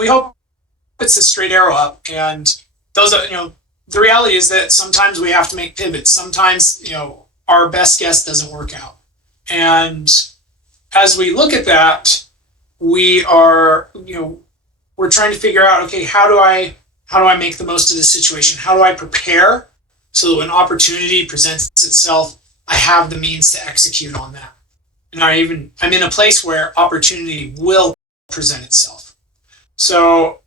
we hope it's a straight arrow up. And those are, the reality is that sometimes we have to make pivots. Sometimes, our best guess doesn't work out. And as we look at that, we are, we're trying to figure out, okay, how do I make the most of this situation? How do I prepare so that when opportunity presents itself, I have the means to execute on that? And I'm in a place where opportunity will present itself. So,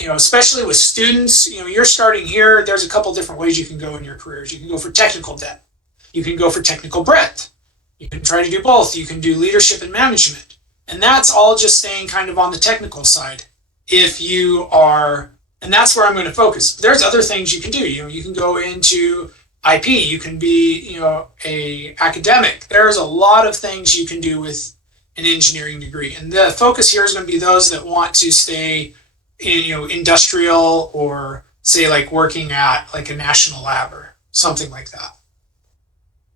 especially with students, you're starting here, there's a couple different ways you can go in your careers. You can go for technical depth. You can go for technical breadth. You can try to do both. You can do leadership and management. And that's all just staying kind of on the technical side. And that's where I'm going to focus. There's other things you can do. You can go into IP. You can be, a academic. There's a lot of things you can do with an engineering degree. And the focus here is going to be those that want to stay in, industrial, or say like working at like a national lab or something like that.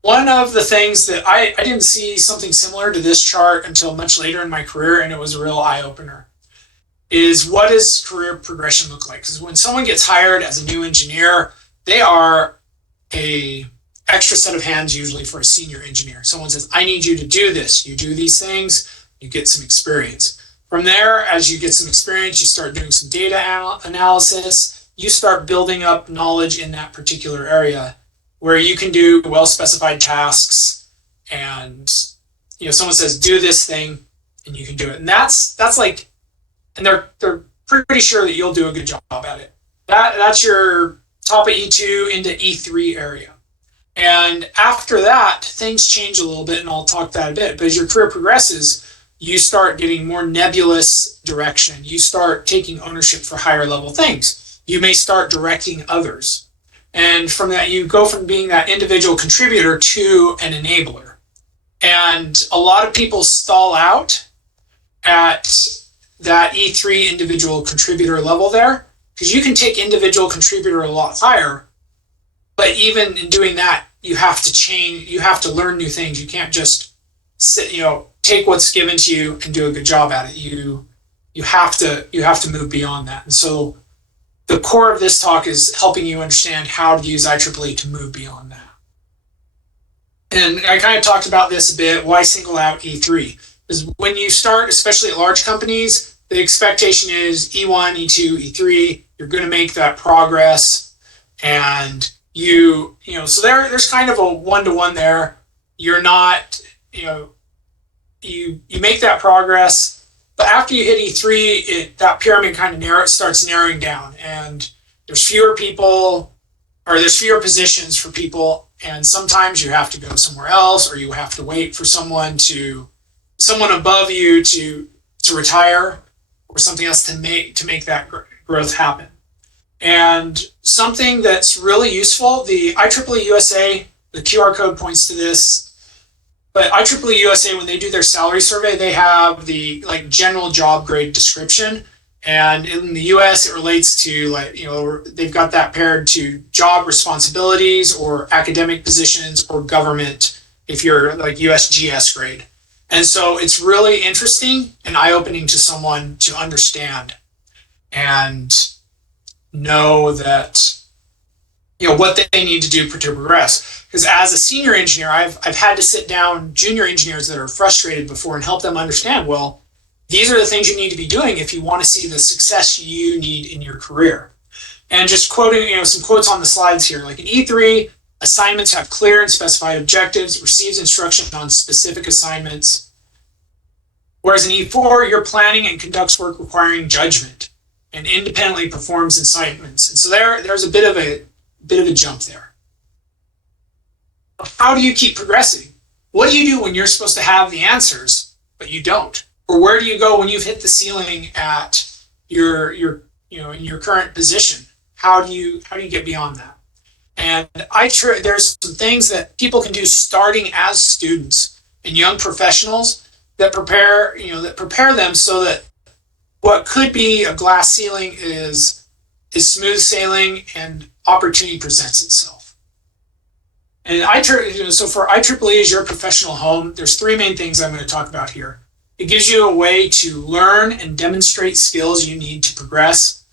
One of the things that I didn't see something similar to this chart until much later in my career, and it was a real eye-opener, is what does career progression look like? Because when someone gets hired as a new engineer, they are a extra set of hands usually for a senior engineer. Someone says, I need you to do this. You do these things, you get some experience. From there, as you get some experience, you start doing some data analysis, you start building up knowledge in that particular area where you can do well-specified tasks, and someone says, do this thing, and you can do it. And that's like, and they're pretty sure that you'll do a good job at it. That's your top of E2 into E3 area. And after that, things change a little bit, and I'll talk that a bit. But as your career progresses, you start getting more nebulous direction. You start taking ownership for higher level things. You may start directing others. And from that, you go from being that individual contributor to an enabler. And a lot of people stall out at that E3 individual contributor level there, because you can take individual contributor a lot higher, but even in doing that, you have to change, you have to learn new things. You can't just sit, take what's given to you and do a good job at it. You have to move beyond that. And so the core of this talk is helping you understand how to use IEEE to move beyond that. And I kind of talked about this a bit, why single out E3? Because when you start, especially at large companies, the expectation is E1, E2, E3, you're going to make that progress. And so there's kind of a one-to-one there. You're not, you make that progress. But after you hit E3, that pyramid kind of starts narrowing down, and there's fewer people, or there's fewer positions for people, and sometimes you have to go somewhere else, or you have to wait for someone above you to retire, or something else to make that growth happen. And something that's really useful, the IEEE USA, the QR code points to this. But IEEE USA, when they do their salary survey, they have the general job grade description. And in the US, it relates to they've got that paired to job responsibilities or academic positions or government if you're USGS grade. And so it's really interesting and eye-opening to someone to understand and know that what they need to do to progress. Because as a senior engineer, I've had to sit down junior engineers that are frustrated before and help them understand, well, these are the things you need to be doing if you want to see the success you need in your career. And just quoting, some quotes on the slides here, like in E3, assignments have clear and specified objectives, receives instruction on specific assignments. Whereas in E4, you're planning and conducts work requiring judgment and independently performs assignments. And so there's a bit of a jump there. How do you keep progressing? What do you do when you're supposed to have the answers, but you don't? Or where do you go when you've hit the ceiling at your in your current position? How do you get beyond that? And there's some things that people can do starting as students and young professionals that prepare them so that what could be a glass ceiling is smooth sailing and opportunity presents itself. And so for IEEE as your professional home, there's three main things I'm going to talk about here. It gives you a way to learn and demonstrate skills you need to progress,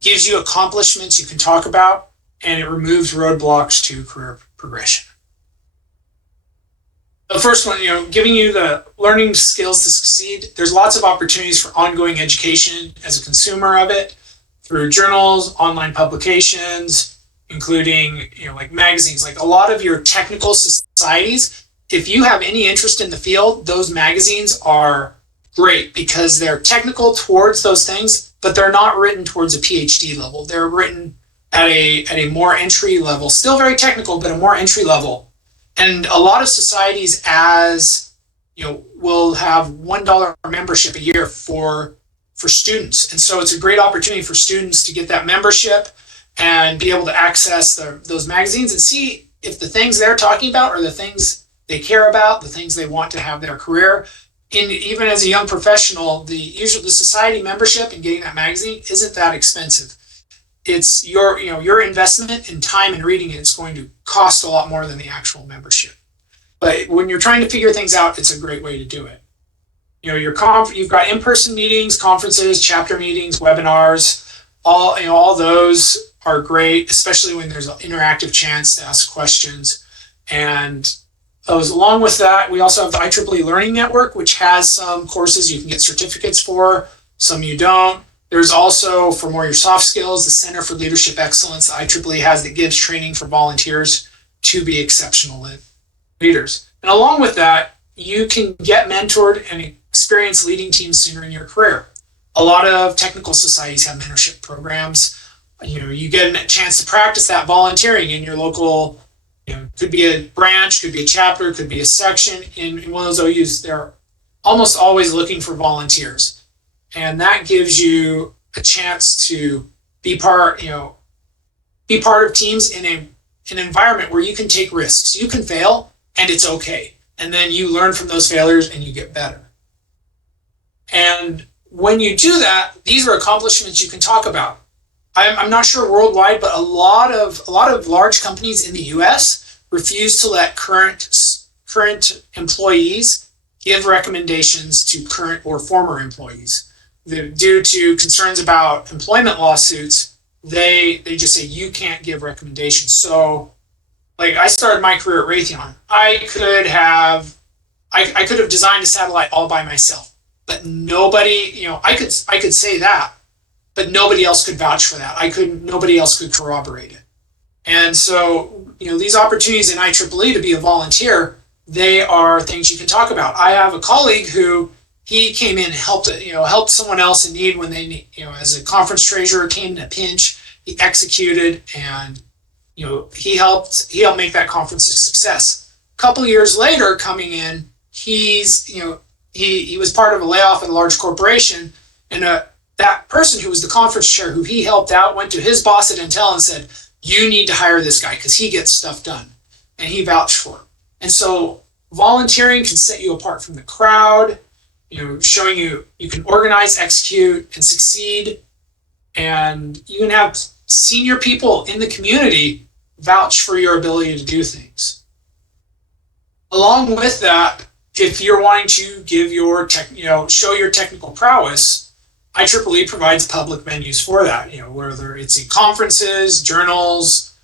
gives you accomplishments you can talk about, and it removes roadblocks to career progression. The first one, giving you the learning skills to succeed. There's lots of opportunities for ongoing education as a consumer of it through journals, online publications, including, like magazines. Like a lot of your technical societies, if you have any interest in the field, those magazines are great because they're technical towards those things, but they're not written towards a PhD level. They're written at a more entry level, still very technical, but a more entry level. And a lot of societies, will have $1 membership a year for students. And so it's a great opportunity for students to get that membership and be able to access those magazines and see if the things they're talking about are the things they care about, the things they want to have their career. And even as a young professional, the society membership and getting that magazine isn't that expensive. It's your investment in time and reading it. It's going to cost a lot more than the actual membership. But when you're trying to figure things out, it's a great way to do it. You've got in-person meetings, conferences, chapter meetings, webinars. All those are great, especially when there's an interactive chance to ask questions. And along with that, we also have the IEEE Learning Network, which has some courses you can get certificates for, some you don't. There's also, for more your soft skills, the Center for Leadership Excellence that IEEE has that gives training for volunteers to be exceptional leaders. And along with that, you can get mentored and experience leading teams sooner in your career. A lot of technical societies have mentorship programs. You get a chance to practice that volunteering in your local, could be a branch, could be a chapter, could be a section. In one of those OUs, they're almost always looking for volunteers. And that gives you a chance to be part of teams in an environment where you can take risks. You can fail and it's okay. And then you learn from those failures and you get better. And when you do that, these are accomplishments you can talk about. I'm not sure worldwide, but a lot of large companies in the US refuse to let current employees give recommendations to current or former employees. Due to concerns about employment lawsuits, they just say you can't give recommendations. So, like I started my career at Raytheon. I could have designed a satellite all by myself, but nobody, I could say that, but nobody else could vouch for that. Nobody else could corroborate it. And so, these opportunities in IEEE to be a volunteer, they are things you can talk about. I have a colleague who he came in and helped someone else in need when they, as a conference treasurer came in a pinch, he executed and, he helped make that conference a success. A couple years later coming in, he was part of a layoff at a large corporation, and that person who was the conference chair who he helped out went to his boss at Intel and said, you need to hire this guy because he gets stuff done. And he vouched for him. And so volunteering can set you apart from the crowd, showing you can organize, execute, and succeed. And you can have senior people in the community vouch for your ability to do things. Along with that, if you're wanting to give show your technical prowess, IEEE provides public venues for that, whether it's in conferences, journals,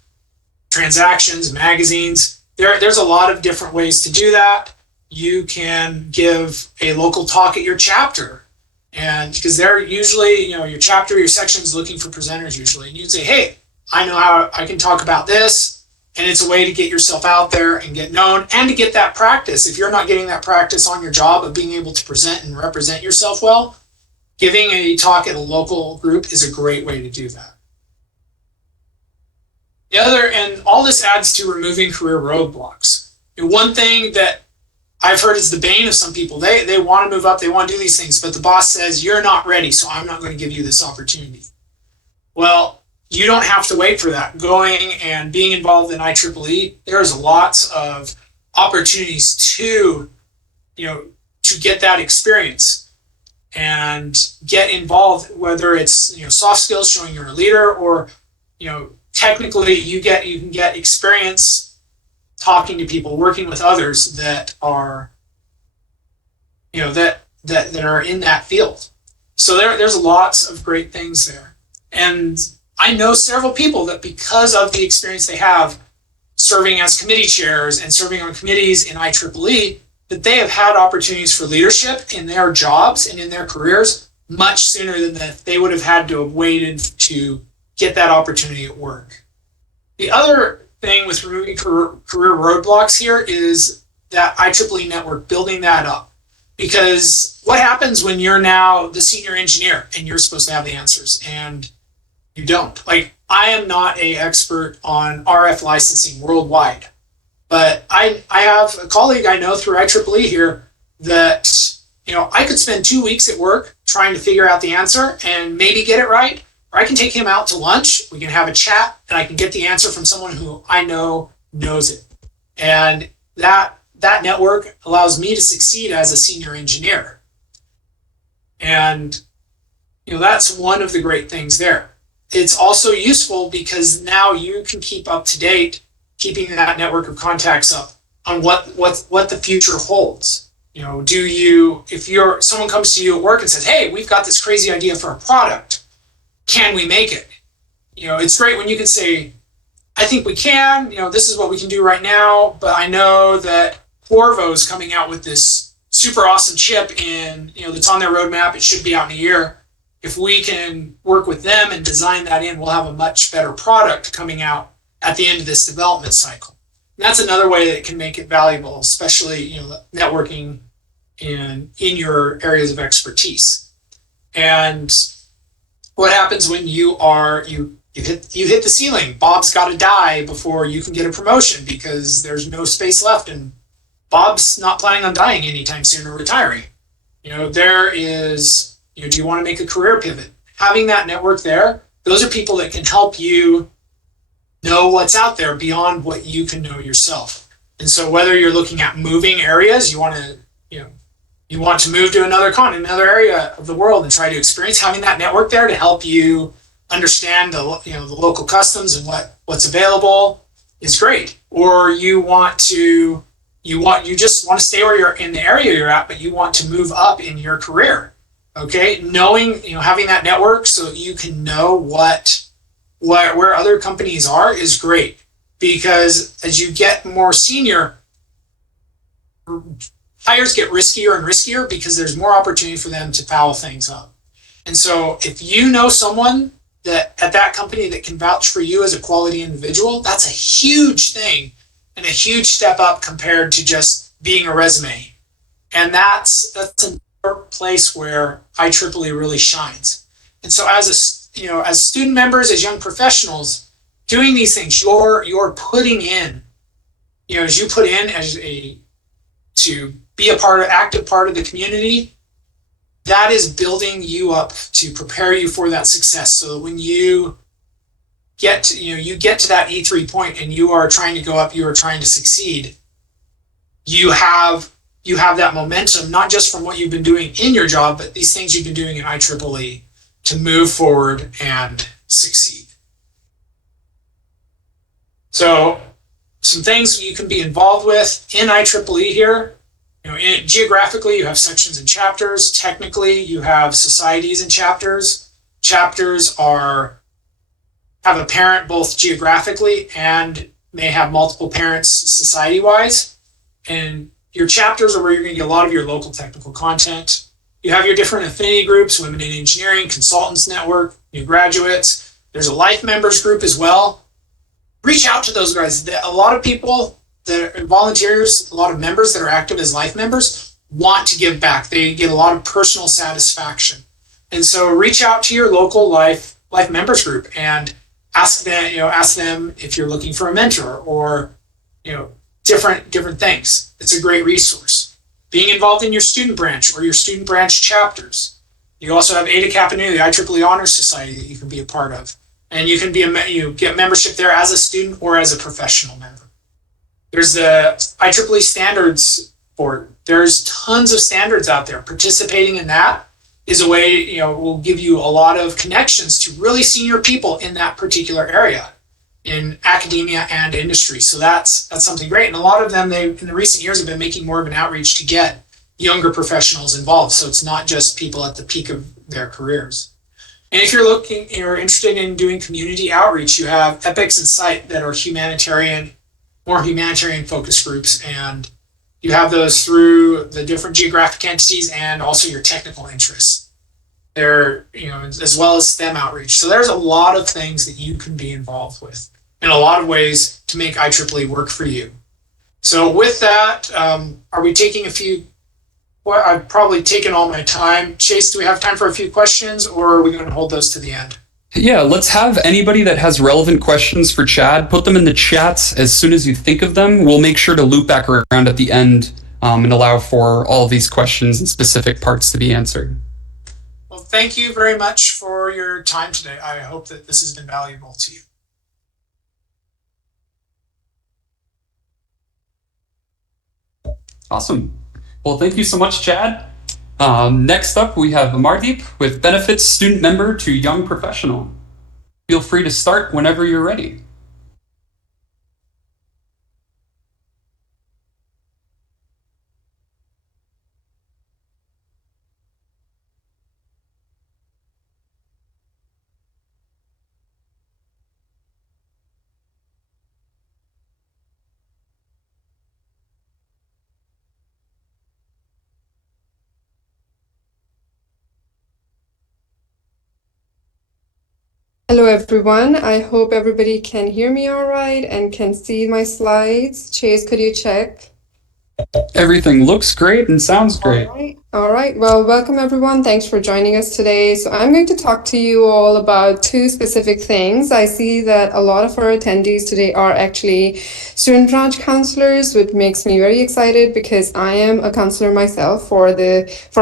transactions, magazines. There's a lot of different ways to do that. You can give a local talk at your chapter, and because they're usually, your chapter, your section is looking for presenters usually, and you can say, hey, I know how I can talk about this, and it's a way to get yourself out there and get known and to get that practice. If you're not getting that practice on your job of being able to present and represent yourself well, giving a talk at a local group is a great way to do that. And all this adds to removing career roadblocks. One thing that I've heard is the bane of some people. They want to move up, they want to do these things, but the boss says, you're not ready, so I'm not going to give you this opportunity. Well, you don't have to wait for that. Going and being involved in IEEE, there's lots of opportunities to get that experience and get involved, whether it's soft skills, showing you're a leader, or technically you can get experience talking to people, working with others that are that that are in that field. So there's lots of great things there. And I know several people that, because of the experience they have serving as committee chairs and serving on committees in IEEE, that they have had opportunities for leadership in their jobs and in their careers much sooner than that they would have had to have waited to get that opportunity at work. The other thing with removing career roadblocks here is that IEEE network, building that up. Because what happens when you're now the senior engineer and you're supposed to have the answers and you don't? Like, I am not an expert on RF licensing worldwide, but I have a colleague I know through IEEE here that, I could spend 2 weeks at work trying to figure out the answer and maybe get it right, or I can take him out to lunch, we can have a chat, and I can get the answer from someone who I know knows it. And that network allows me to succeed as a senior engineer. And that's one of the great things there. It's also useful because now you can keep up to date, keeping that network of contacts up on what the future holds. If someone comes to you at work and says, hey, we've got this crazy idea for a product, can we make it? It's great when you can say, I think we can, this is what we can do right now, but I know that Qorvo's coming out with this super awesome chip that's on their roadmap. It should be out in a year. If we can work with them and design that in, we'll have a much better product coming out at the end of this development cycle. And that's another way that it can make it valuable, especially networking in your areas of expertise. And what happens when you hit the ceiling? Bob's got to die before you can get a promotion because there's no space left, and Bob's not planning on dying anytime soon or retiring. There is. Do you want to make a career pivot? Having that network there, those are people that can help you know what's out there beyond what you can know yourself. And so whether you're looking at moving areas, you want to move to another area of the world and try to experience, having that network there to help you understand the local customs and what's available is great. Or you just want to stay where you're in the area you're at, but you want to move up in your career. Okay, having that network so that you can know where other companies are is great, because as you get more senior, hires get riskier and riskier because there's more opportunity for them to foul things up. And so if you know someone that at that company that can vouch for you as a quality individual, that's a huge thing and a huge step up compared to just being a resume. And that's a place where IEEE really shines. And so as student members, as young professionals, doing these things, you're putting in, as you put in to be active part of the community, that is building you up to prepare you for that success. So that when you get to that E3 point and you are trying to go up, you are trying to succeed, you have that momentum, not just from what you've been doing in your job, but these things you've been doing in IEEE to move forward and succeed. So some things you can be involved with in IEEE here. Geographically, you have sections and chapters. Technically, you have societies and chapters. Chapters have a parent both geographically and may have multiple parents society-wise. And your chapters are where you're going to get a lot of your local technical content. You have your different affinity groups, Women in Engineering, Consultants Network, New Graduates. There's a Life Members group as well. Reach out to those guys. A lot of people that are volunteers, a lot of members that are active as Life Members want to give back. They get a lot of personal satisfaction. And so reach out to your local Life Members group and ask them if you're looking for a mentor or different things. It's a great resource. Being involved in your student branch or your student branch chapters. You also have Eta Kappa Nu, the IEEE Honors Society, that you can be a part of. And you can get membership there as a student or as a professional member. There's the IEEE Standards Board. There's tons of standards out there. Participating in that is a way, will give you a lot of connections to really senior people in that particular area, in academia and industry. So that's something great. And a lot of them, in the recent years, have been making more of an outreach to get younger professionals involved. So it's not just people at the peak of their careers. And if you're interested in doing community outreach, you have EPICS and SITE that are more humanitarian focus groups, and you have those through the different geographic entities and also your technical interests. They're, as well as STEM outreach. So there's a lot of things that you can be involved with in a lot of ways to make IEEE work for you. So with that, are we taking a few? Well, I've probably taken all my time. Chase, do we have time for a few questions, or are we going to hold those to the end? Yeah, let's have anybody that has relevant questions for Chad, put them in the chats as soon as you think of them. We'll make sure to loop back around at the end and allow for all of these questions and specific parts to be answered. Well, thank you very much for your time today. I hope that this has been valuable to you. Awesome. Well, thank you so much, Chad. Next up, we have Amardeep with Benefits Student Member to Young Professional. Feel free to start whenever you're ready. Hello, everyone. I hope everybody can hear me all right and can see my slides. Chase, could you check? Everything looks great and sounds great. All right. Well, welcome, everyone. Thanks for joining us today. So I'm going to talk to you all about two specific things. I see that a lot of our attendees today are actually student branch counselors, which makes me very excited because I am a counselor myself for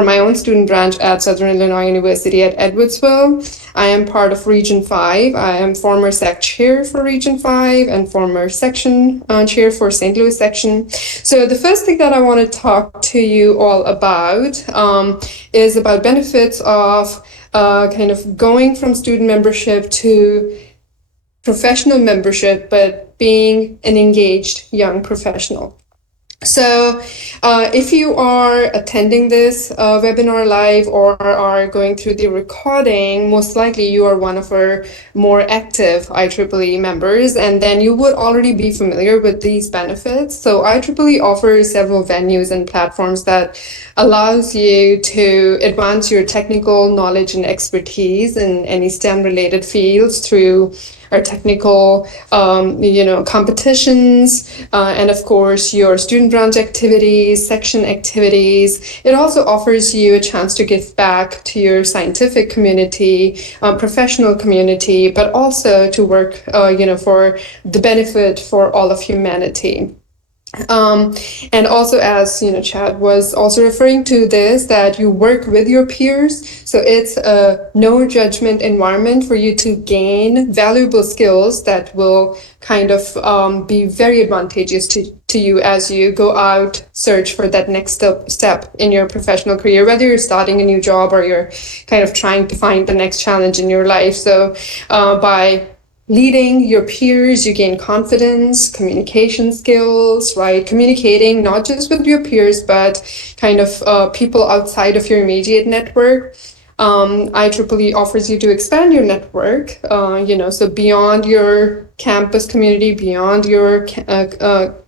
my own student branch at Southern Illinois University at Edwardsville. I am part of Region 5. I am former SAC chair for Region 5 and former section chair for St. Louis section. So the first thing that I want to talk to you all about is about benefits of kind of going from student membership to professional membership, but being an engaged young professional. So if you are attending this webinar live or are going through the recording, most likely you are one of our more active IEEE members, and then you would already be familiar with these benefits. So IEEE offers several venues and platforms that allows you to advance your technical knowledge and expertise in any STEM related fields through our technical, competitions, and of course your student branch activities, section activities. It also offers you a chance to give back to your scientific community, professional community, but also to work, for the benefit for all of humanity. And also, as Chad was also referring to this, that you work with your peers. So it's a no judgment environment for you to gain valuable skills that will kind of be very advantageous to you as you go out, search for that next step in your professional career, whether you're starting a new job or you're kind of trying to find the next challenge in your life. So by leading your peers, you gain confidence, communication skills, right? Communicating not just with your peers, but kind of people outside of your immediate network. IEEE offers you to expand your network, so beyond your campus community, beyond your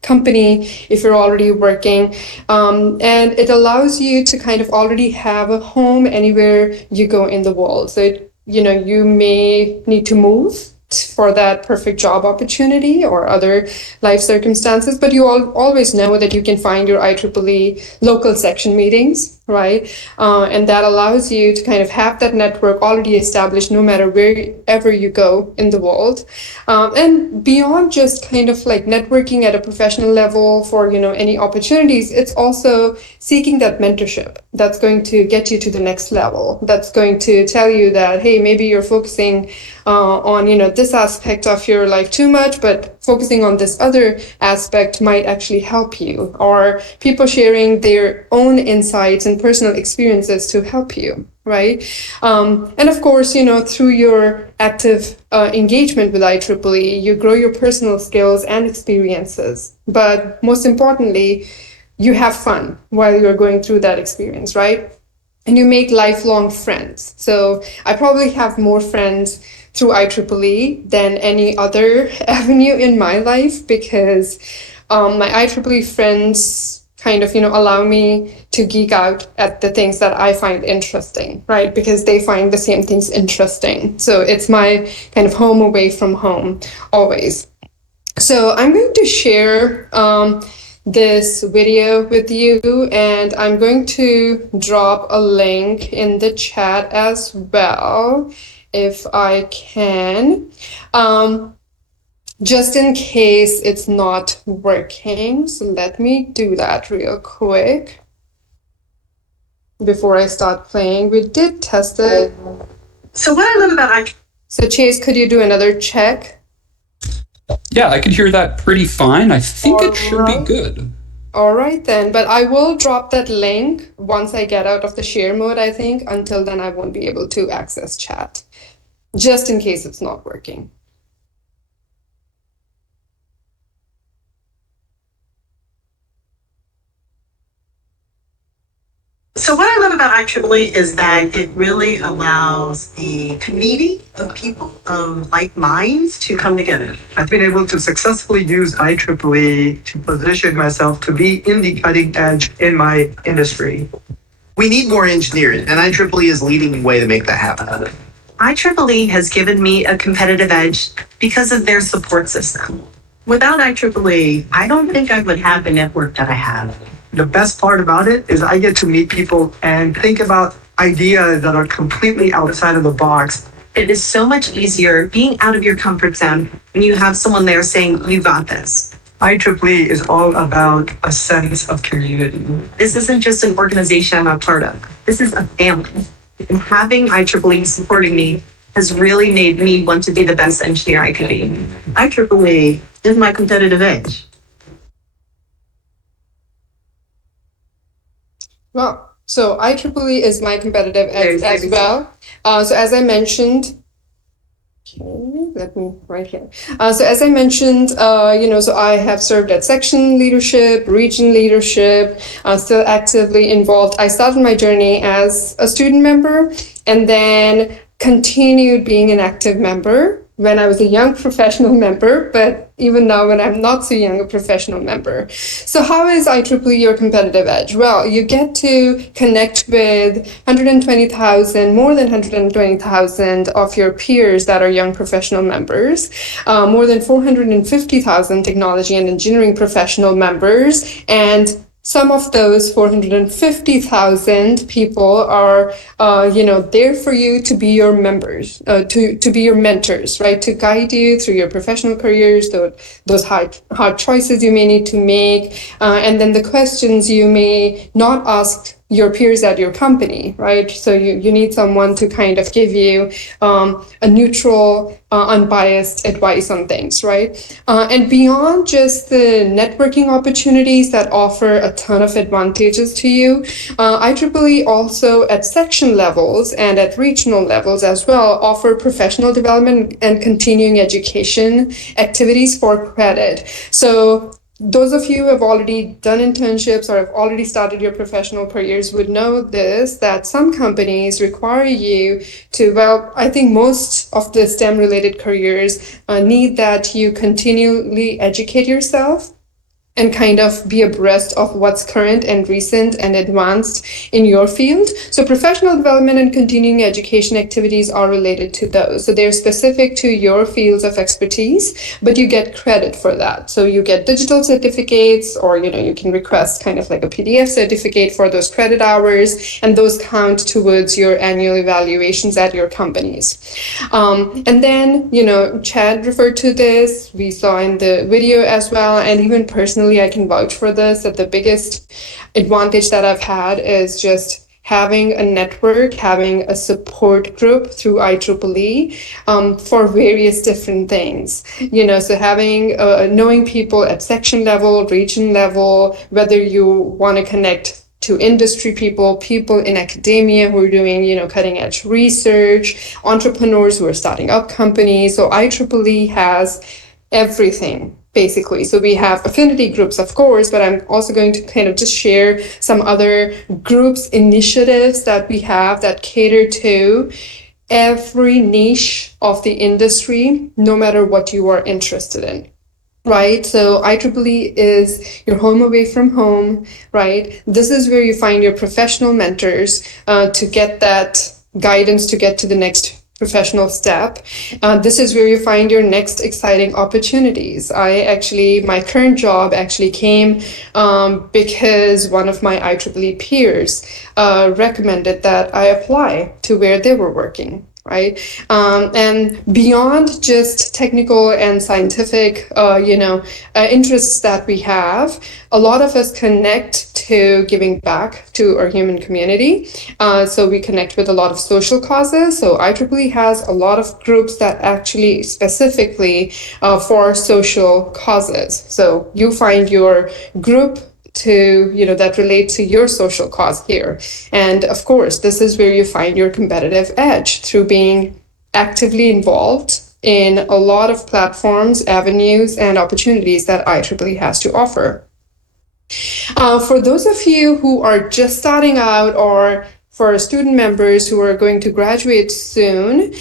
company, if you're already working. And it allows you to kind of already have a home anywhere you go in the world. So, you may need to move for that perfect job opportunity or other life circumstances, but you always know that you can find your IEEE local section meetings, right? And that allows you to kind of have that network already established no matter wherever you go in the world. And beyond just kind of like networking at a professional level for, any opportunities, it's also seeking that mentorship that's going to get you to the next level, that's going to tell you that, hey, maybe you're focusing on, this aspect of your life too much, but focusing on this other aspect might actually help you, or people sharing their own insights and personal experiences to help you, right? And of course, through your active engagement with IEEE, you grow your personal skills and experiences. But most importantly, you have fun while you're going through that experience, right? And you make lifelong friends. So I probably have more friends through IEEE than any other avenue in my life, because my IEEE friends kind of, allow me to geek out at the things that I find interesting, right? Because they find the same things interesting. So it's my kind of home away from home always. So I'm going to share this video with you, and I'm going to drop a link in the chat as well, if I can. Just in case it's not working. So let me do that real quick before I start playing. We did test it. So what I love about So Chase, could you do another check? Yeah, I could hear that pretty fine. I think it should be Alright. good. All right then, but I will drop that link once I get out of the share mode, I think. Until then, I won't be able to access chat, just in case it's not working. So what I love about IEEE is that it really allows the community of people of like minds to come together. I've been able to successfully use IEEE to position myself to be in the cutting edge in my industry. We need more engineers, and IEEE is leading the way to make that happen. IEEE has given me a competitive edge because of their support system. Without IEEE, I don't think I would have the network that I have. The best part about it is I get to meet people and think about ideas that are completely outside of the box. It is so much easier being out of your comfort zone when you have someone there saying, you got this. IEEE is all about a sense of community. This isn't just an organization I'm a part of. This is a family. And having IEEE supporting me has really made me want to be the best engineer I could be. IEEE is my competitive edge. Well, so IEEE is my competitive edge There's as well. So as I mentioned, okay, let me right here. So as I mentioned, so I have served at section leadership, region leadership, still actively involved. I started my journey as a student member and then continued being an active member when I was a young professional member, but even now when I'm not so young a professional member. So how is IEEE your competitive edge? Well, you get to connect with 120,000, more than 120,000 of your peers that are young professional members, more than 450,000 technology and engineering professional members, and some of those 450,000 people are, there for you to be your members, to be your mentors, right? To guide you through your professional careers, those hard choices you may need to make, and then the questions you may not ask your peers at your company, right? So you need someone to kind of give you a neutral, unbiased advice on things, right? And beyond just the networking opportunities that offer a ton of advantages to you, IEEE also at section levels and at regional levels as well offer professional development and continuing education activities for credit. So those of you who have already done internships or have already started your professional careers would know this, that some companies require you to, well, I think most of the STEM related careers need that you continually educate yourself and kind of be abreast of what's current and recent and advanced in your field. So professional development and continuing education activities are related to those. So they're specific to your fields of expertise, but you get credit for that. So you get digital certificates, or you can request kind of like a PDF certificate for those credit hours, and those count towards your annual evaluations at your companies. And then, Chad referred to this, we saw in the video as well, and even personally, I can vouch for this, that the biggest advantage that I've had is just having a network, having a support group through IEEE for various different things. So having, knowing people at section level, region level, whether you want to connect to industry people in academia who are doing, cutting edge research, entrepreneurs who are starting up companies. So IEEE has everything basically. So we have affinity groups, of course, but I'm also going to kind of just share some other groups, initiatives that we have that cater to every niche of the industry, no matter what you are interested in. Right, so IEEE is your home away from home, right? This is where you find your professional mentors to get that guidance to get to the next professional step. This is where you find your next exciting opportunities. My current job actually came because one of my IEEE peers recommended that I apply to where they were working. Right, and beyond just technical and scientific, interests that we have, a lot of us connect to giving back to our human community. So we connect with a lot of social causes. So IEEE has a lot of groups that actually specifically for social causes. So you find your group that relate to your social cause here. And of course, this is where you find your competitive edge through being actively involved in a lot of platforms, avenues, and opportunities that IEEE has to offer. For those of you who are just starting out, or for student members who are going to graduate soon,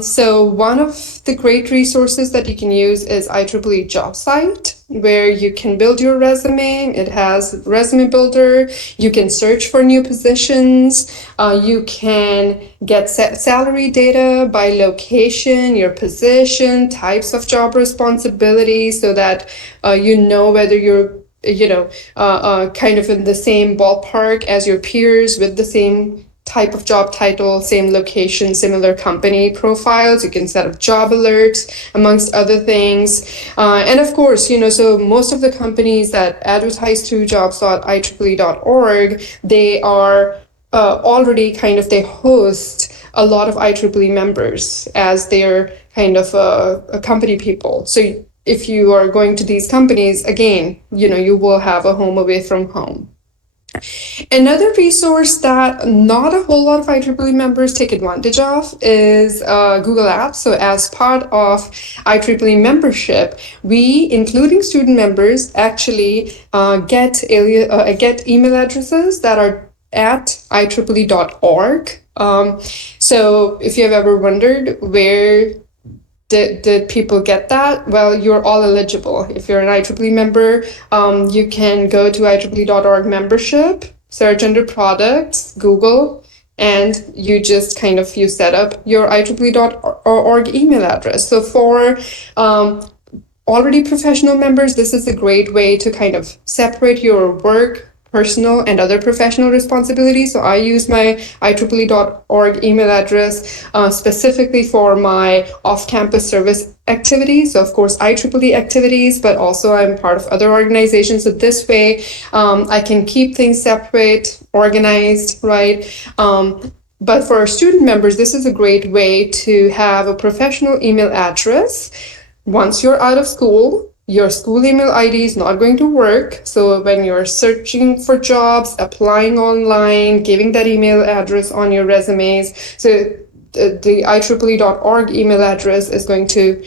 so one of the great resources that you can use is IEEE Job Site, where you can build your resume. It has Resume Builder. You can search for new positions. You can get salary data by location, your position, types of job responsibilities, so that you know whether you're kind of in the same ballpark as your peers with the same type of job title, same location, similar company profiles. You can set up job alerts, amongst other things. And of course, so most of the companies that advertise through jobs.ieee.org, they are already they host a lot of IEEE members as their kind of company people. So if you are going to these companies, again, you will have a home away from home. Another resource that not a whole lot of IEEE members take advantage of is Google Apps. So as part of IEEE membership, we, including student members, actually get email addresses that are at IEEE.org. So if you have ever wondered where did people get that? Well, you're all eligible. If you're an IEEE member, you can go to IEEE.org membership, search under products, Google, and you just you set up your IEEE.org email address. So for already professional members, this is a great way to separate your work, personal, and other professional responsibilities. So I use my IEEE.org email address specifically for my off-campus service activities. So of course, IEEE activities, but also I'm part of other organizations. So this way, I can keep things separate, organized, right? But for our student members, this is a great way to have a professional email address. Once you're out of school, your school email ID is not going to work. So when you're searching for jobs, applying online, giving that email address on your resumes, so the IEEE.org email address is going to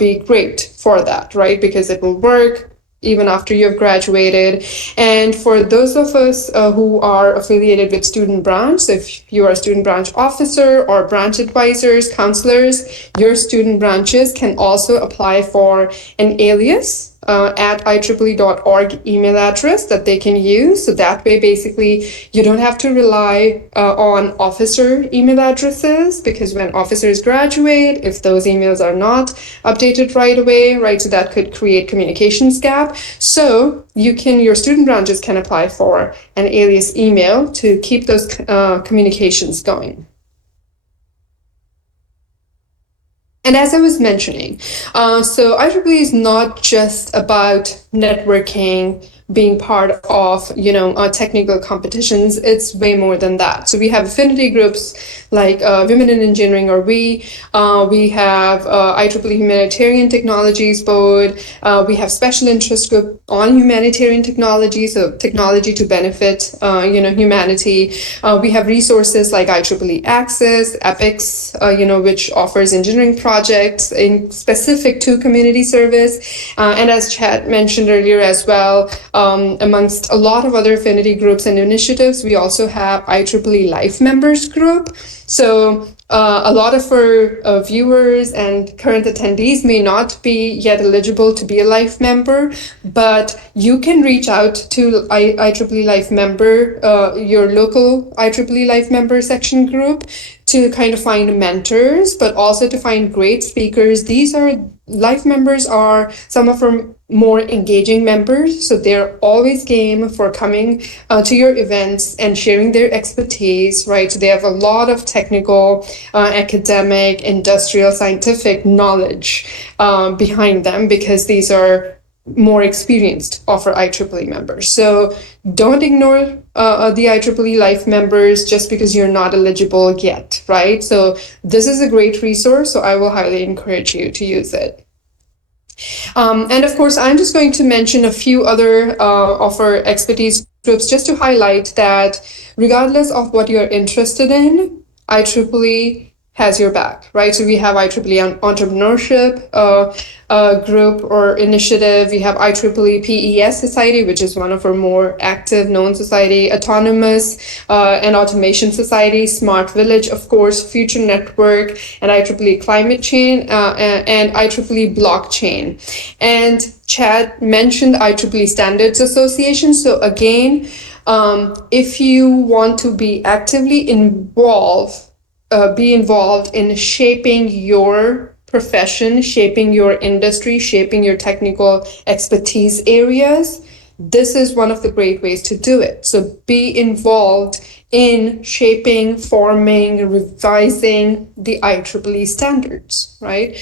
be great for that, right? Because it will work even after you've graduated. And for those of us who are affiliated with Student Branch, so if you are a Student Branch officer or branch advisors, counselors, your student branches can also apply for an alias at IEEE.org email address that they can use. So that way, basically, you don't have to rely on officer email addresses, because when officers graduate, if those emails are not updated right away, right, so that could create communications gap. So your student branches can apply for an alias email to keep those communications going. And as I was mentioning, so IEEE is not just about networking, being part of, technical competitions. It's way more than that. So we have affinity groups like Women in Engineering, or we have IEEE Humanitarian Technologies Board. We have special interest group on humanitarian technology, so technology to benefit, humanity. We have resources like IEEE Access, EPICS, which offers engineering projects in specific to community service. And as Chad mentioned earlier as well, amongst a lot of other affinity groups and initiatives, we also have IEEE Life Members Group. So a lot of our viewers and current attendees may not be yet eligible to be a Life member, but you can reach out to IEEE Life member, your local IEEE Life member section group, to kind of find mentors, but also to find great speakers. Life members are some of our more engaging members, so they're always game for coming to your events and sharing their expertise, right? So they have a lot of technical, academic, industrial, scientific knowledge behind them, because these are more experienced of our IEEE members. So don't ignore the IEEE Life members just because you're not eligible yet, right? So this is a great resource, so I will highly encourage you to use it. And of course, I'm just going to mention a few other of our expertise groups just to highlight that regardless of what you're interested in, IEEE has your back, right? So we have IEEE Entrepreneurship group or initiative. We have IEEE PES Society, which is one of our more active known society, Autonomous and Automation Society, Smart Village, of course, Future Network, and IEEE Climate Change and IEEE Blockchain. And Chad mentioned IEEE Standards Association. So again, if you want to be actively involved in shaping your profession, shaping your industry, shaping your technical expertise areas, this is one of the great ways to do it. So be involved in shaping, forming, revising the IEEE standards, right?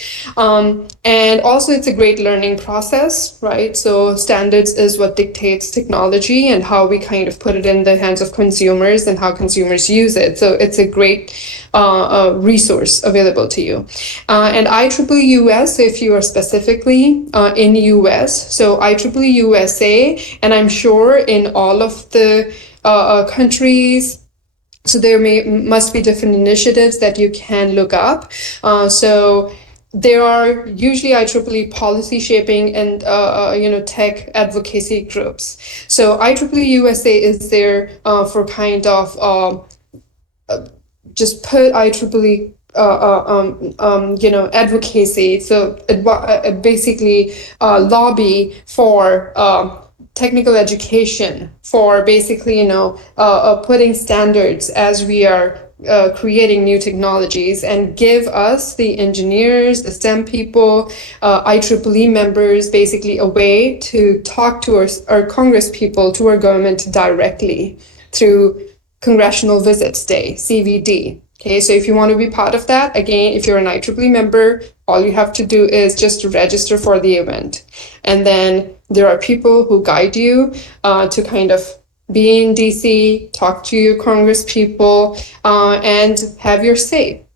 And also it's a great learning process, right? So standards is what dictates technology and how we kind of put it in the hands of consumers and how consumers use it. So it's a great resource available to you. And IEEE US, if you are specifically in US, so IEEE USA, and I'm sure in all of the countries, so there must be different initiatives that you can look up. So there are usually IEEE policy shaping and tech advocacy groups. So IEEE USA is there for kind of just put IEEE advocacy. So it basically lobby for technical education, for basically putting standards as we are creating new technologies, and give us, the engineers, the STEM people, IEEE members, basically a way to talk to our Congress people, to our government directly through Congressional Visits Day, CVD. Okay, so if you want to be part of that, again, if you're an IEEE member, all you have to do is just register for the event. And then there are people who guide you to kind of be in DC, talk to your Congress people, and have your say.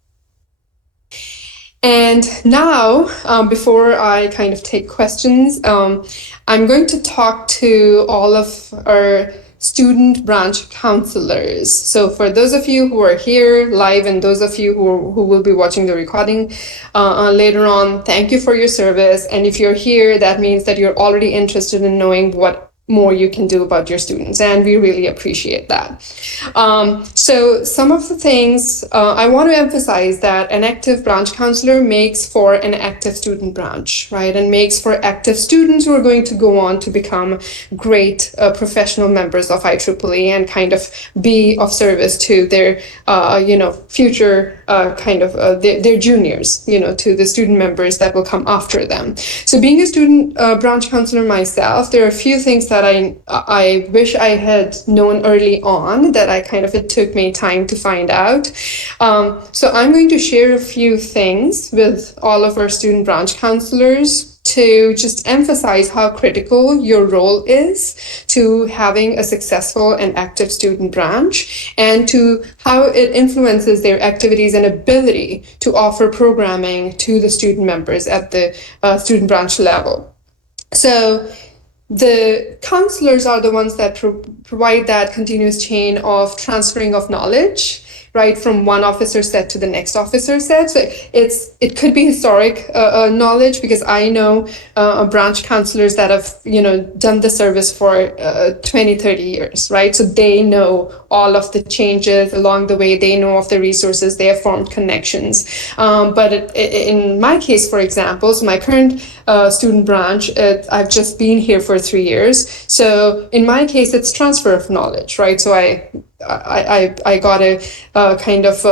And now, before I kind of take questions, I'm going to talk to all of our student branch counselors. So for those of you who are here live and those of you who will be watching the recording later on, thank you for your service. And if you're here, that means that you're already interested in knowing what more you can do about your students, and we really appreciate that. So some of the things I want to emphasize, that an active branch counselor makes for an active student branch, right? And makes for active students who are going to go on to become great professional members of IEEE and kind of be of service to their future their juniors, to the student members that will come after them. So being a student branch counselor myself, there are a few things that I wish I had known early on, that it took me time to find out. So I'm going to share a few things with all of our student branch counselors to just emphasize how critical your role is to having a successful and active student branch, and to how it influences their activities and ability to offer programming to the student members at the student branch level. So the counselors are the ones that provide that continuous chain of transferring of knowledge, right, from one officer set to the next officer set. So it could be historic knowledge, because I know branch counselors that have done the service for 20-30 years, right? So they know all of the changes along the way. They know of the resources. They have formed connections. But in my case, for example, so my current student branch, I've just been here for 3 years. So in my case, it's transfer of knowledge, right? So I got a kind of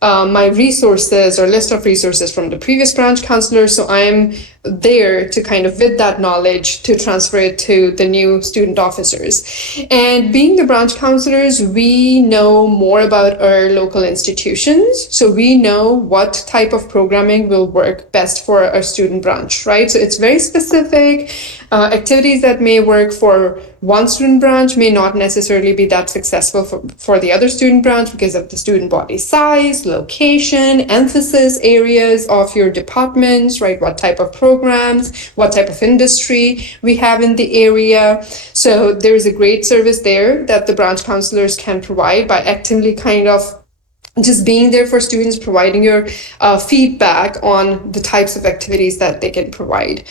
my resources or list of resources from the previous branch counselor. So I'm there to kind of, with that knowledge, to transfer it to the new student officers. And being the branch counselors, we know more about our local institutions. So we know what type of programming will work best for our student branch, right? So it's very specific. Activities that may work for one student branch may not necessarily be that successful for the other student branch, because of the student body size, location, emphasis areas of your departments, right? What type of programs, what type of industry we have in the area. So there's a great service there that the branch counselors can provide by actively kind of just being there for students, providing your feedback on the types of activities that they can provide.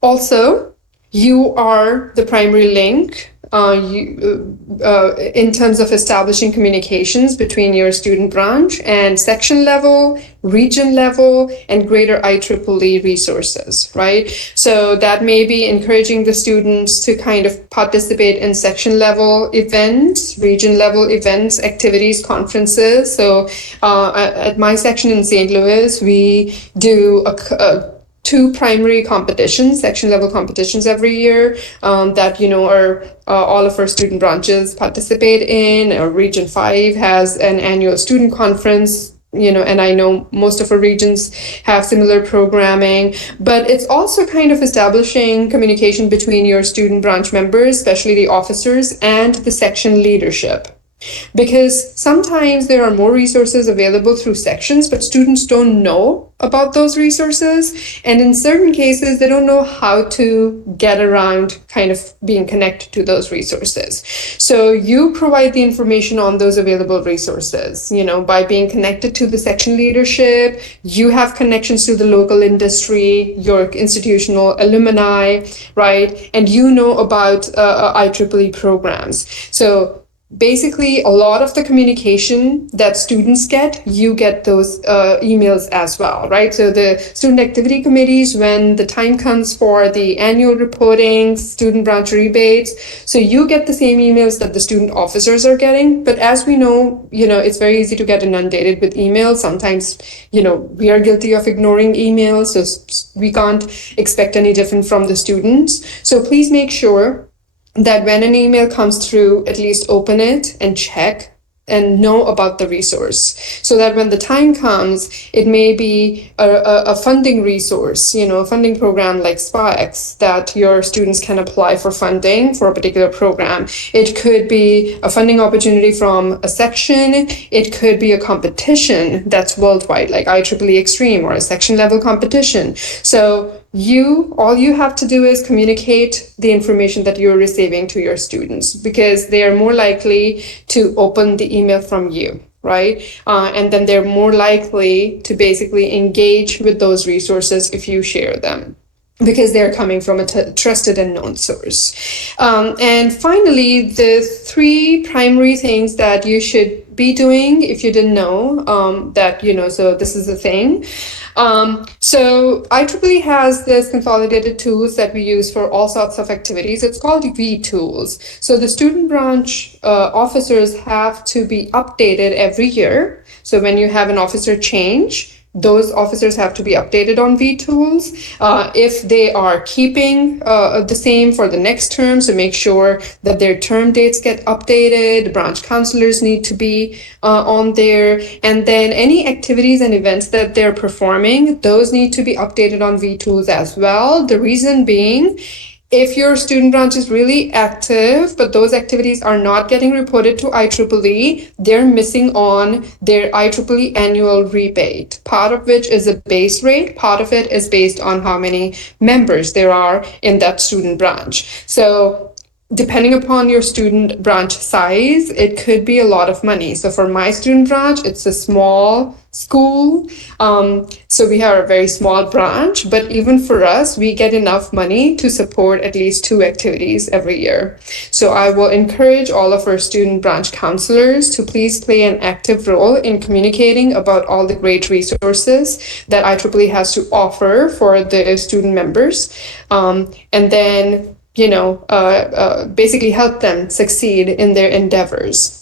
Also, you are the primary link in terms of establishing communications between your student branch and section level, region level, and greater IEEE resources, right? So that may be encouraging the students to kind of participate in section level events, region level events, activities, conferences. So at my section in St. Louis, we do two primary competitions, section level competitions every year that are all of our student branches participate in. Our Region 5 has an annual student conference, and I know most of our regions have similar programming, but it's also kind of establishing communication between your student branch members, especially the officers, and the section leadership. Because sometimes there are more resources available through sections, but students don't know about those resources. And in certain cases, they don't know how to get around kind of being connected to those resources. So you provide the information on those available resources, by being connected to the section leadership. You have connections to the local industry, your institutional alumni, right? And you know about IEEE programs. So basically, a lot of the communication that students get, you get those emails as well, right? So the student activity committees, when the time comes for the annual reporting, student branch rebates, so you get the same emails that the student officers are getting. But as we know, it's very easy to get inundated with emails. Sometimes, we are guilty of ignoring emails, so we can't expect any different from the students. So please make sure that when an email comes through, at least open it and check and know about the resource, so that when the time comes, it may be a funding resource, a funding program like SPAX that your students can apply for funding for a particular program. It could be a funding opportunity from a section. It could be a competition that's worldwide, like IEEE Extreme, or a section level competition. So all you have to do is communicate the information that you're receiving to your students, because they are more likely to open the email from you, right? And then they're more likely to basically engage with those resources if you share them, because they're coming from a trusted and known source. And finally, the three primary things that you should be doing, if you didn't know, so this is a thing. So IEEE has this consolidated tools that we use for all sorts of activities. It's called V-Tools. So the student branch officers have to be updated every year. So when you have an officer change, those officers have to be updated on vTools. If they are keeping the same for the next term, so make sure that their term dates get updated. Branch counselors need to be on there. And then any activities and events that they're performing, those need to be updated on vTools as well. The reason being, if your student branch is really active, but those activities are not getting reported to IEEE, they're missing on their IEEE annual rebate, part of which is a base rate, part of it is based on how many members there are in that student branch. So depending upon your student branch size, it could be a lot of money. So for my student branch, it's a small school. So we have a very small branch, but even for us, we get enough money to support at least 2 activities every year. So I will encourage all of our student branch counselors to please play an active role in communicating about all the great resources that IEEE has to offer for the student members. And then basically help them succeed in their endeavors.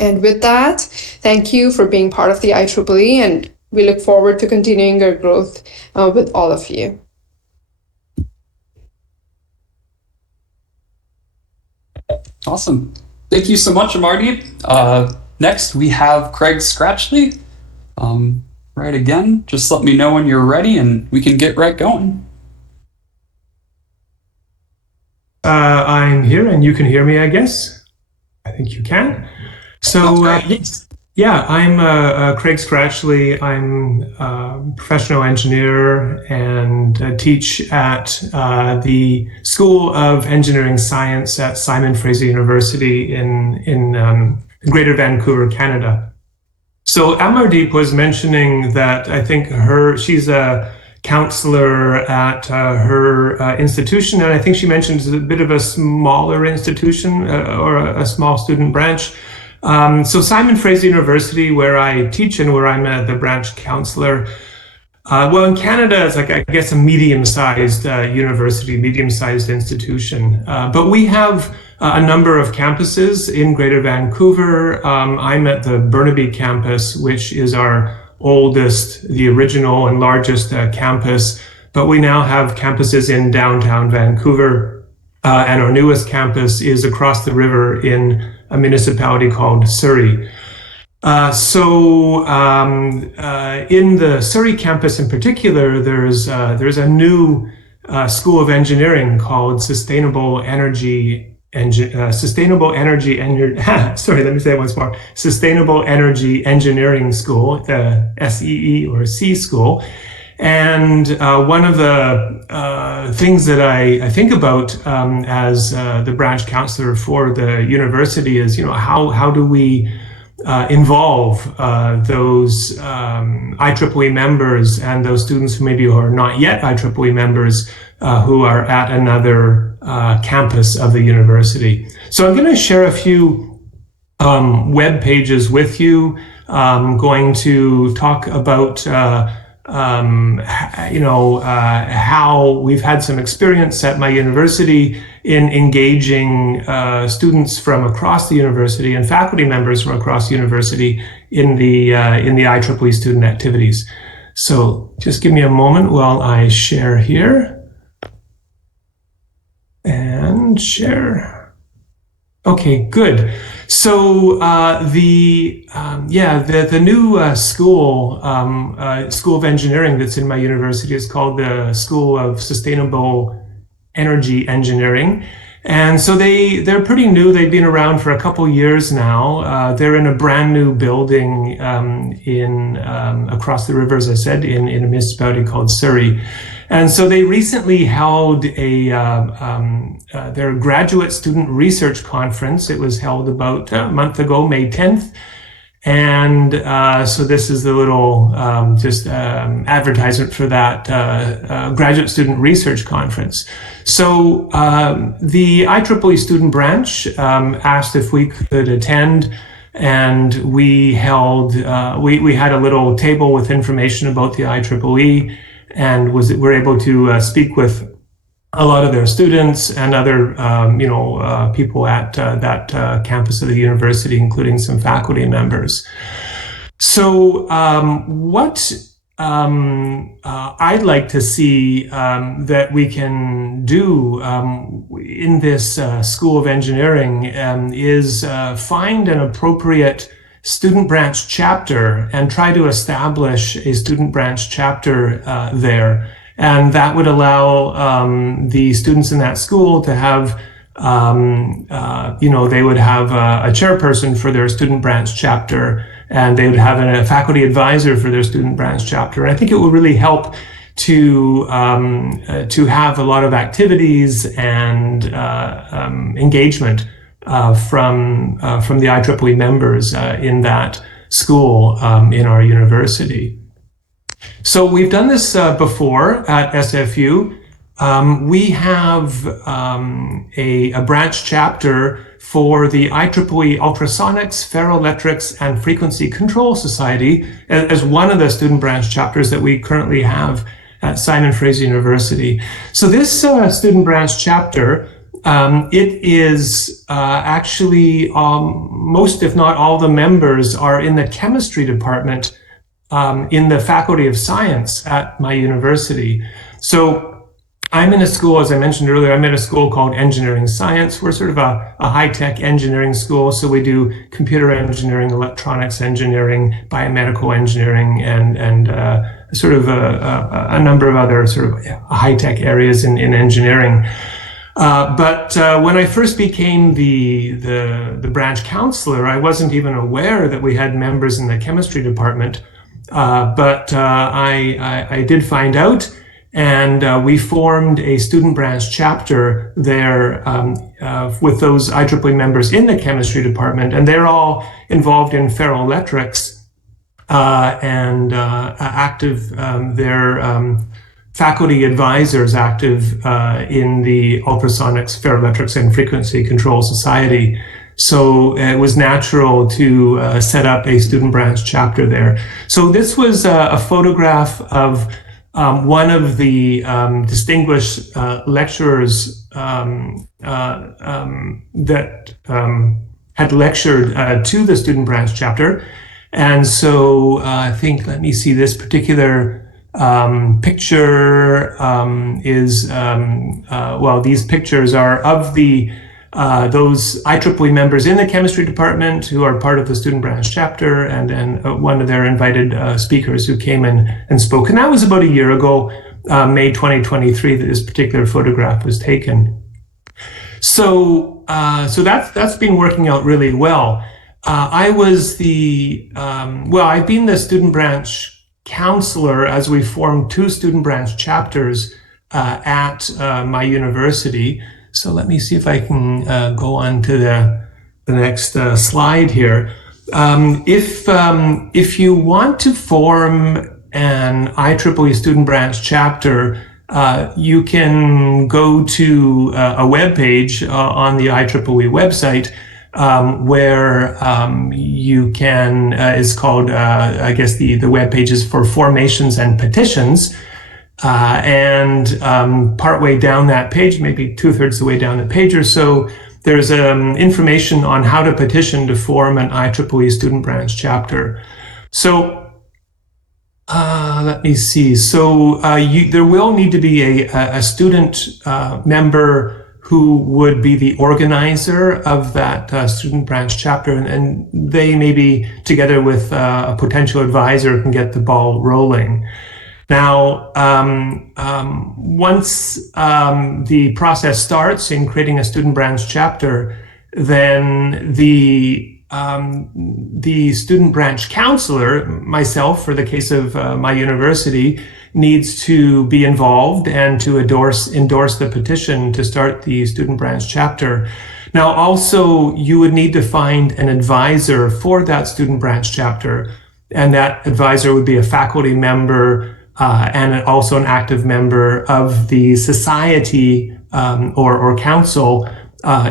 And with that, thank you for being part of the IEEE, and we look forward to continuing our growth with all of you. Awesome. Thank you so much, Amardeep. Next, we have Craig Scratchley. Right again, just let me know when you're ready and we can get right going. I'm here and you can hear me, I guess. I think you can. So, I'm Craig Scratchley. I'm a professional engineer and teach at the School of Engineering Science at Simon Fraser University in Greater Vancouver, Canada. So Amardeep was mentioning that I think she's a counselor at her institution, and I think she mentioned it's a bit of a smaller institution or a small student branch. So Simon Fraser University, where I teach and where I'm the branch counselor, in Canada, it's like, I guess, a medium-sized university, medium-sized institution. But we have a number of campuses in Greater Vancouver. I'm at the Burnaby campus, which is our oldest, the original and largest campus, but we now have campuses in downtown Vancouver, and our newest campus is across the river in a municipality called Surrey. In the Surrey campus in particular, there's a new School of Engineering called Sustainable Energy Sustainable Energy Engineering School, the SEE or C School. And one of the things that I think about as the branch counselor for the university is, how do we involve those IEEE members and those students who maybe are not yet IEEE members who are at another campus of the university. So I'm going to share a few web pages with you. I'm going to talk about how we've had some experience at my university in engaging students from across the university and faculty members from across the university in the IEEE student activities. So just give me a moment while I share here. And share. Okay, good. So the new school of engineering that's in my university is called the School of Sustainable Energy Engineering, and so they're pretty new. They've been around for a couple years now. They're in a brand new building across the river, as I said, in a municipality called Surrey. And so they recently held their graduate student research conference. It was held about a month ago, May 10th. And so this is the little advertisement for that graduate student research conference. So the IEEE student branch asked if we could attend, and we held we had a little table with information about the IEEE, and were able to speak with a lot of their students and other people at that campus of the university, including some faculty members. So what I'd like to see that we can do in this School of Engineering is find an appropriate student branch chapter and try to establish a student branch chapter there. And that would allow the students in that school to have, they would have a chairperson for their student branch chapter, and they would have a faculty advisor for their student branch chapter. And I think it would really help to have a lot of activities and engagement from the IEEE members in that school in our university. So we've done this before at SFU. We have a branch chapter for the IEEE Ultrasonics, Ferroelectrics, and Frequency Control Society as one of the student branch chapters that we currently have at Simon Fraser University. So this student branch chapter, it is actually most, if not all, the members are in the chemistry department in the Faculty of Science at my university. So I'm in a school, as I mentioned earlier, I'm in a school called Engineering Science. We're sort of a high-tech engineering school, so we do computer engineering, electronics engineering, biomedical engineering, and sort of a number of other sort of high-tech areas in engineering. But when I first became the branch counselor, I wasn't even aware that we had members in the chemistry department. But I did find out, and we formed a student branch chapter there with those IEEE members in the chemistry department, and they're all involved in ferroelectrics and active. They're faculty advisors active in the Ultrasonics, Ferroelectrics, and Frequency Control Society. So it was natural to set up a student branch chapter there. So this was a photograph of one of the distinguished lecturers that had lectured to the student branch chapter. And so I think, let me see, this particular picture is, well, these pictures are of those IEEE members in the chemistry department who are part of the student branch chapter, and one of their invited speakers who came in and spoke. And that was about a year ago, May 2023, that this particular photograph was taken. So that's been working out really well. I was I've been the student branch counselor as we formed two student branch chapters at my university. So let me see if I can go on to the next slide here. If you want to form an IEEE student branch chapter, you can go to a web page on the IEEE website where you can, is called, I guess the web page is for Formations and Petitions. And partway down that page, maybe 2/3 the way down the page or so, there's information on how to petition to form an IEEE student branch chapter. So let me see. So there will need to be a student member who would be the organizer of that student branch chapter, and they maybe together with a potential advisor can get the ball rolling. Now, once the process starts in creating a student branch chapter, then the student branch counselor, myself, for the case of my university, needs to be involved and to endorse the petition to start the student branch chapter. Now, also, you would need to find an advisor for that student branch chapter, and that advisor would be a faculty member and also an active member of the society or council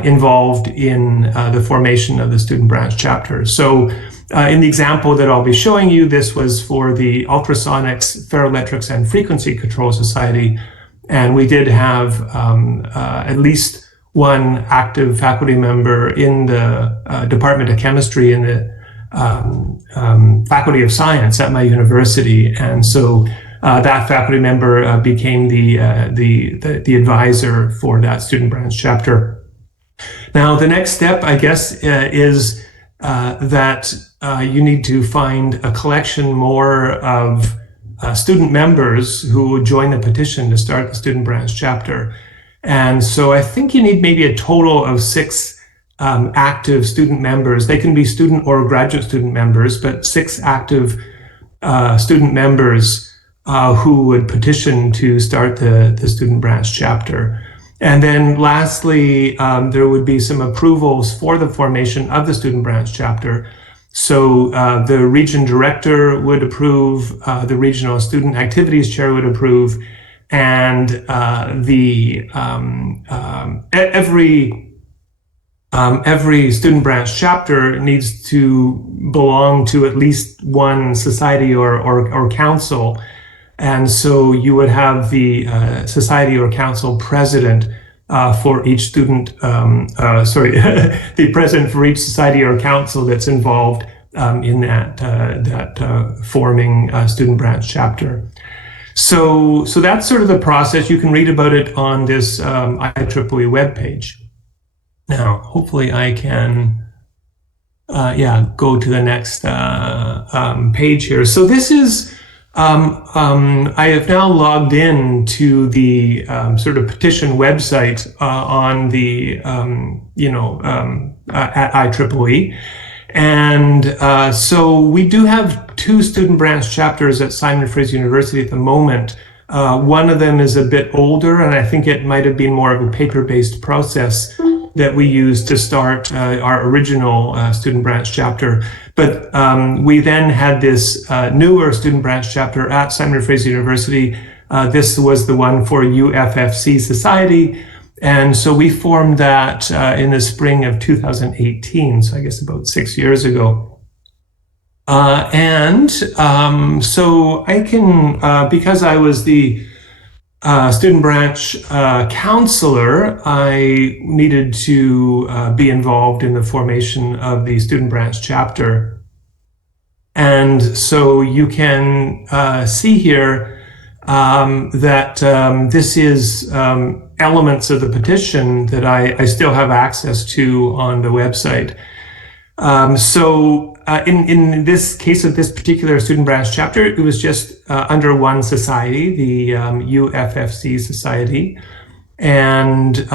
involved in the formation of the student branch chapter. So in the example that I'll be showing you, this was for the Ultrasonics, Ferroelectrics, and Frequency Control Society. And we did have at least one active faculty member in the Department of Chemistry in the faculty of science at my university, and so that faculty member became the advisor for that student branch chapter. Now, the next step, I guess, is that you need to find a collection more of student members who would join the petition to start the student branch chapter. And so I think you need maybe a total of 6 active student members. They can be student or graduate student members, but 6 active student members who would petition to start the student branch chapter. And then lastly, there would be some approvals for the formation of the student branch chapter. So the region director would approve, the regional student activities chair would approve, and every student branch chapter needs to belong to at least one society or council. And so you would have the society or council president for each student, the president for each society or council that's involved in that forming student branch chapter. So that's sort of the process. You can read about it on this IEEE webpage. Now, hopefully I can, go to the next page here. So this is, I have now logged in to the sort of petition website on the, at IEEE. And so we do have 2 student branch chapters at Simon Fraser University at the moment. One of them is a bit older, and I think it might have been more of a paper-based process that we used to start our original student branch chapter. But we then had this newer student branch chapter at Simon Fraser University. This was the one for UFFC Society. And so we formed that in the spring of 2018, so I guess about 6 years ago. So I can, because I was the student branch counselor, I needed to be involved in the formation of the student branch chapter. And so you can see here that this is elements of the petition that I still have access to on the website. In this case of this particular student branch chapter, it was just under one society, the UFFC Society, and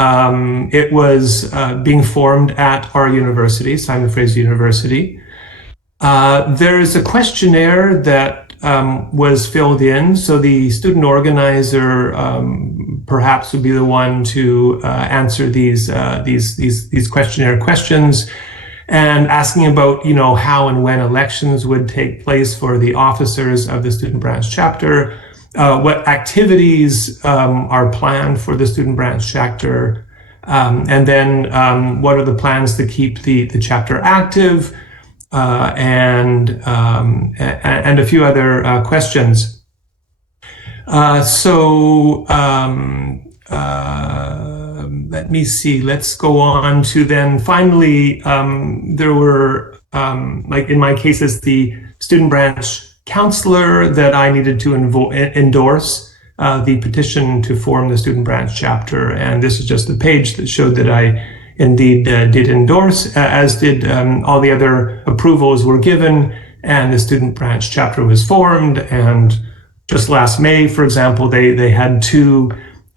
it was being formed at our university, Simon Fraser University. There is a questionnaire that was filled in, so the student organizer perhaps would be the one to answer these questionnaire questions, and asking about, how and when elections would take place for the officers of the student branch chapter, what activities are planned for the student branch chapter, and then what are the plans to keep the chapter active, and a few other questions. Let me see, let's go on to then finally, there were, like in my case, as the student branch counselor, that I needed to endorse the petition to form the student branch chapter. And this is just the page that showed that I indeed did endorse, as did all the other approvals were given, and the student branch chapter was formed. And just last May, for example, they had 2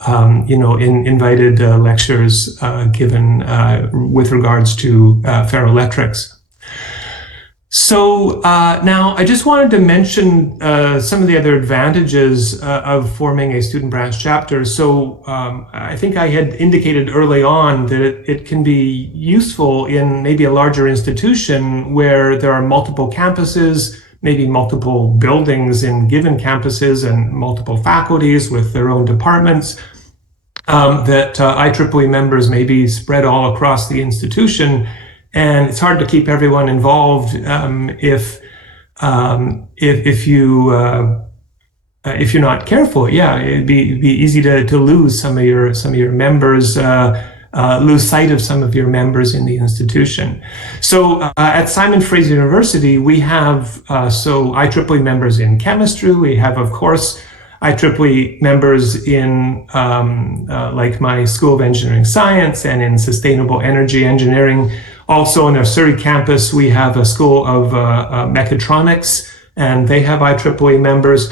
invited lectures given with regards to ferroelectrics. So now I just wanted to mention some of the other advantages of forming a student branch chapter. So I think I had indicated early on that it can be useful in maybe a larger institution where there are multiple campuses, maybe multiple buildings in given campuses and multiple faculties with their own departments. That IEEE members may be spread all across the institution, and it's hard to keep everyone involved if you're not careful. Yeah, it'd be easy to lose some of your members lose sight of some of your members in the institution. So at Simon Fraser University, we have IEEE members in chemistry. We have, of course, IEEE members in like my School of Engineering Science and in Sustainable Energy Engineering. Also on our Surrey campus, we have a School of Mechatronics, and they have IEEE members.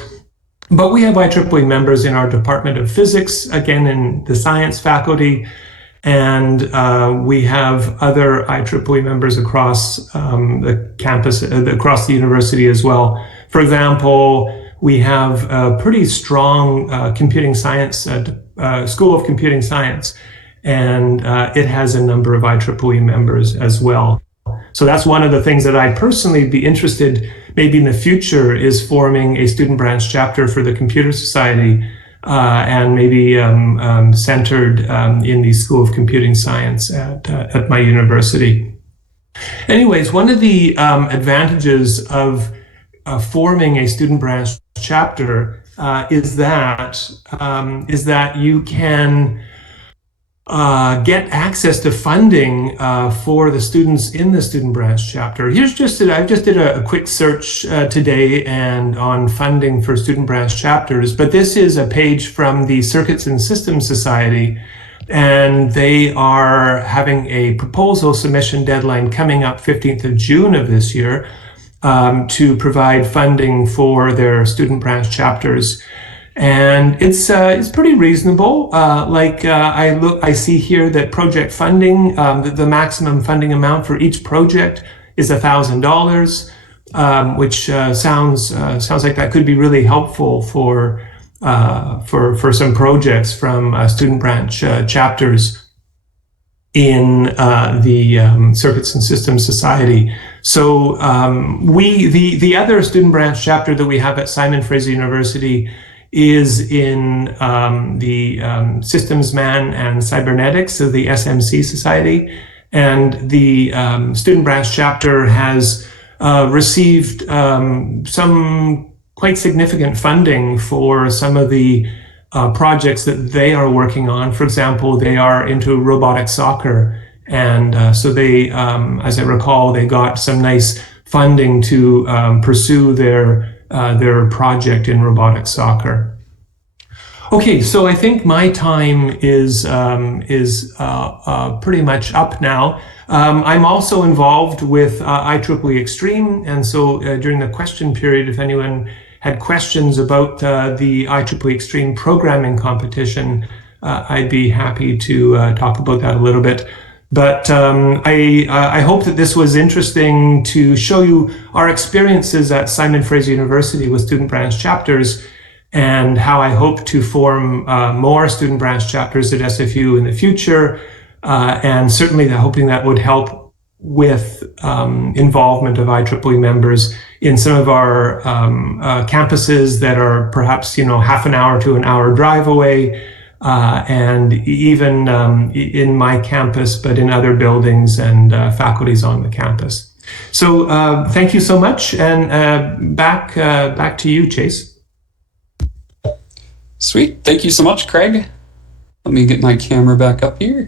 But we have IEEE members in our Department of Physics, again in the science faculty, and we have other IEEE members across the campus, across the university as well. For example, we have a pretty strong computing science, School of Computing Science, and it has a number of IEEE members as well. So that's one of the things that I'd personally be interested maybe in the future is forming a student branch chapter for the Computer Society and maybe centered in the School of Computing Science at my university. Anyways, one of the advantages of forming a student branch chapter is that you can get access to funding for the students in the student branch chapter. I just did a quick search today and on funding for student branch chapters, but this is a page from the Circuits and Systems Society, and they are having a proposal submission deadline coming up 15th of June of this year to provide funding for their student branch chapters. And it's pretty reasonable. I see here that project funding, the maximum funding amount for each project is $1,000, which sounds like that could be really helpful for some projects from student branch chapters in the Circuits and Systems Society. So the other student branch chapter that we have at Simon Fraser University is in the Systems Man and Cybernetics of the SMC Society. And the student branch chapter has received some quite significant funding for some of the projects that they are working on. For example, they are into robotic soccer. And so they, as I recall, they got some nice funding to pursue their project in robotic soccer. Okay, so I think my time is pretty much up now. I'm also involved with IEEE Extreme, and so during the question period, if anyone had questions about the IEEE Extreme programming competition, I'd be happy to talk about that a little bit. But I hope that this was interesting to show you our experiences at Simon Fraser University with student branch chapters and how I hope to form more student branch chapters at SFU in the future. And certainly hoping that would help with involvement of IEEE members in some of our campuses that are perhaps, half an hour to an hour drive away. And even in my campus, but in other buildings and faculties on the campus. So thank you so much, and back to you, Chase. Sweet, thank you so much, Craig. Let me get my camera back up here.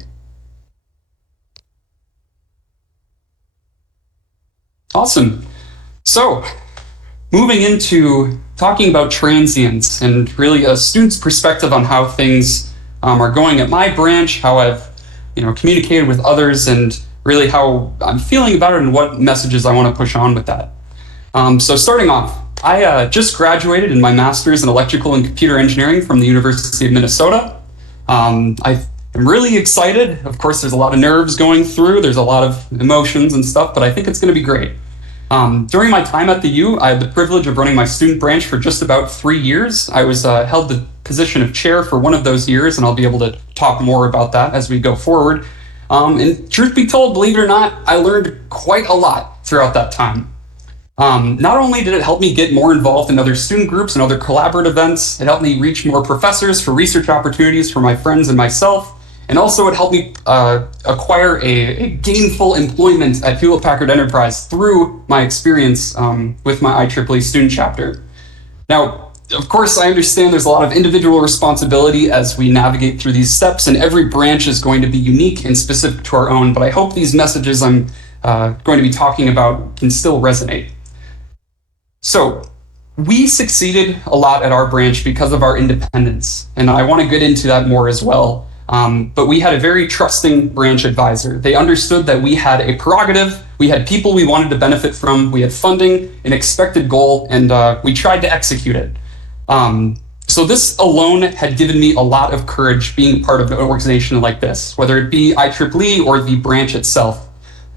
Awesome. So, moving into talking about transients and really a student's perspective on how things are going at my branch, how I've communicated with others, and really how I'm feeling about it and what messages I want to push on with that. So starting off, I just graduated in my master's in electrical and computer engineering from the University of Minnesota. I'm really excited. Of course, there's a lot of nerves going through. There's a lot of emotions and stuff, but I think it's going to be great. During my time at the U, I had the privilege of running my student branch for just about 3 years. I was held the position of chair for one of those years, and I'll be able to talk more about that as we go forward. And truth be told, believe it or not, I learned quite a lot throughout that time. Not only did it help me get more involved in other student groups and other collaborative events, it helped me reach more professors for research opportunities for my friends and myself, and also it helped me acquire a gainful employment at Hewlett-Packard Enterprise through my experience with my IEEE student chapter. Now, of course, I understand there's a lot of individual responsibility as we navigate through these steps, and every branch is going to be unique and specific to our own, but I hope these messages I'm going to be talking about can still resonate. So, we succeeded a lot at our branch because of our independence, and I want to get into that more as well. But we had a very trusting branch advisor. They understood that we had a prerogative, we had people we wanted to benefit from, we had funding, an expected goal, and we tried to execute it. So this alone had given me a lot of courage being part of an organization like this, whether it be IEEE or the branch itself.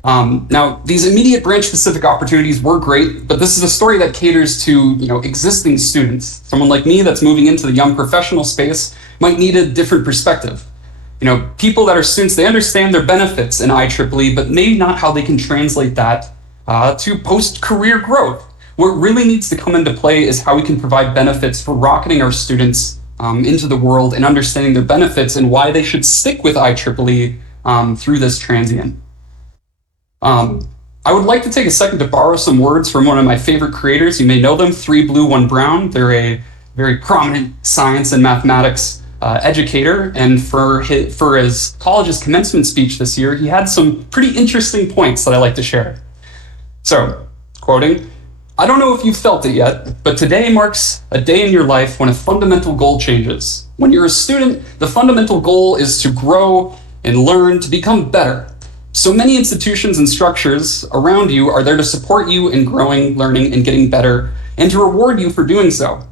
Now, these immediate branch-specific opportunities were great, but this is a story that caters to, existing students. Someone like me that's moving into the young professional space might need a different perspective. People that are students, they understand their benefits in IEEE, but maybe not how they can translate that to post-career growth. What really needs to come into play is how we can provide benefits for rocketing our students into the world and understanding their benefits and why they should stick with IEEE through this transient. I would like to take a second to borrow some words from one of my favorite creators. You may know them, 3 Blue, 1 Brown. They're a very prominent science and mathematics educator, and for his college's commencement speech this year, he had some pretty interesting points that I like to share. So, quoting, "I don't know if you've felt it yet, but today marks a day in your life when a fundamental goal changes. When you're a student, the fundamental goal is to grow and learn to become better. So many institutions and structures around you are there to support you in growing, learning, and getting better, and to reward you for doing so.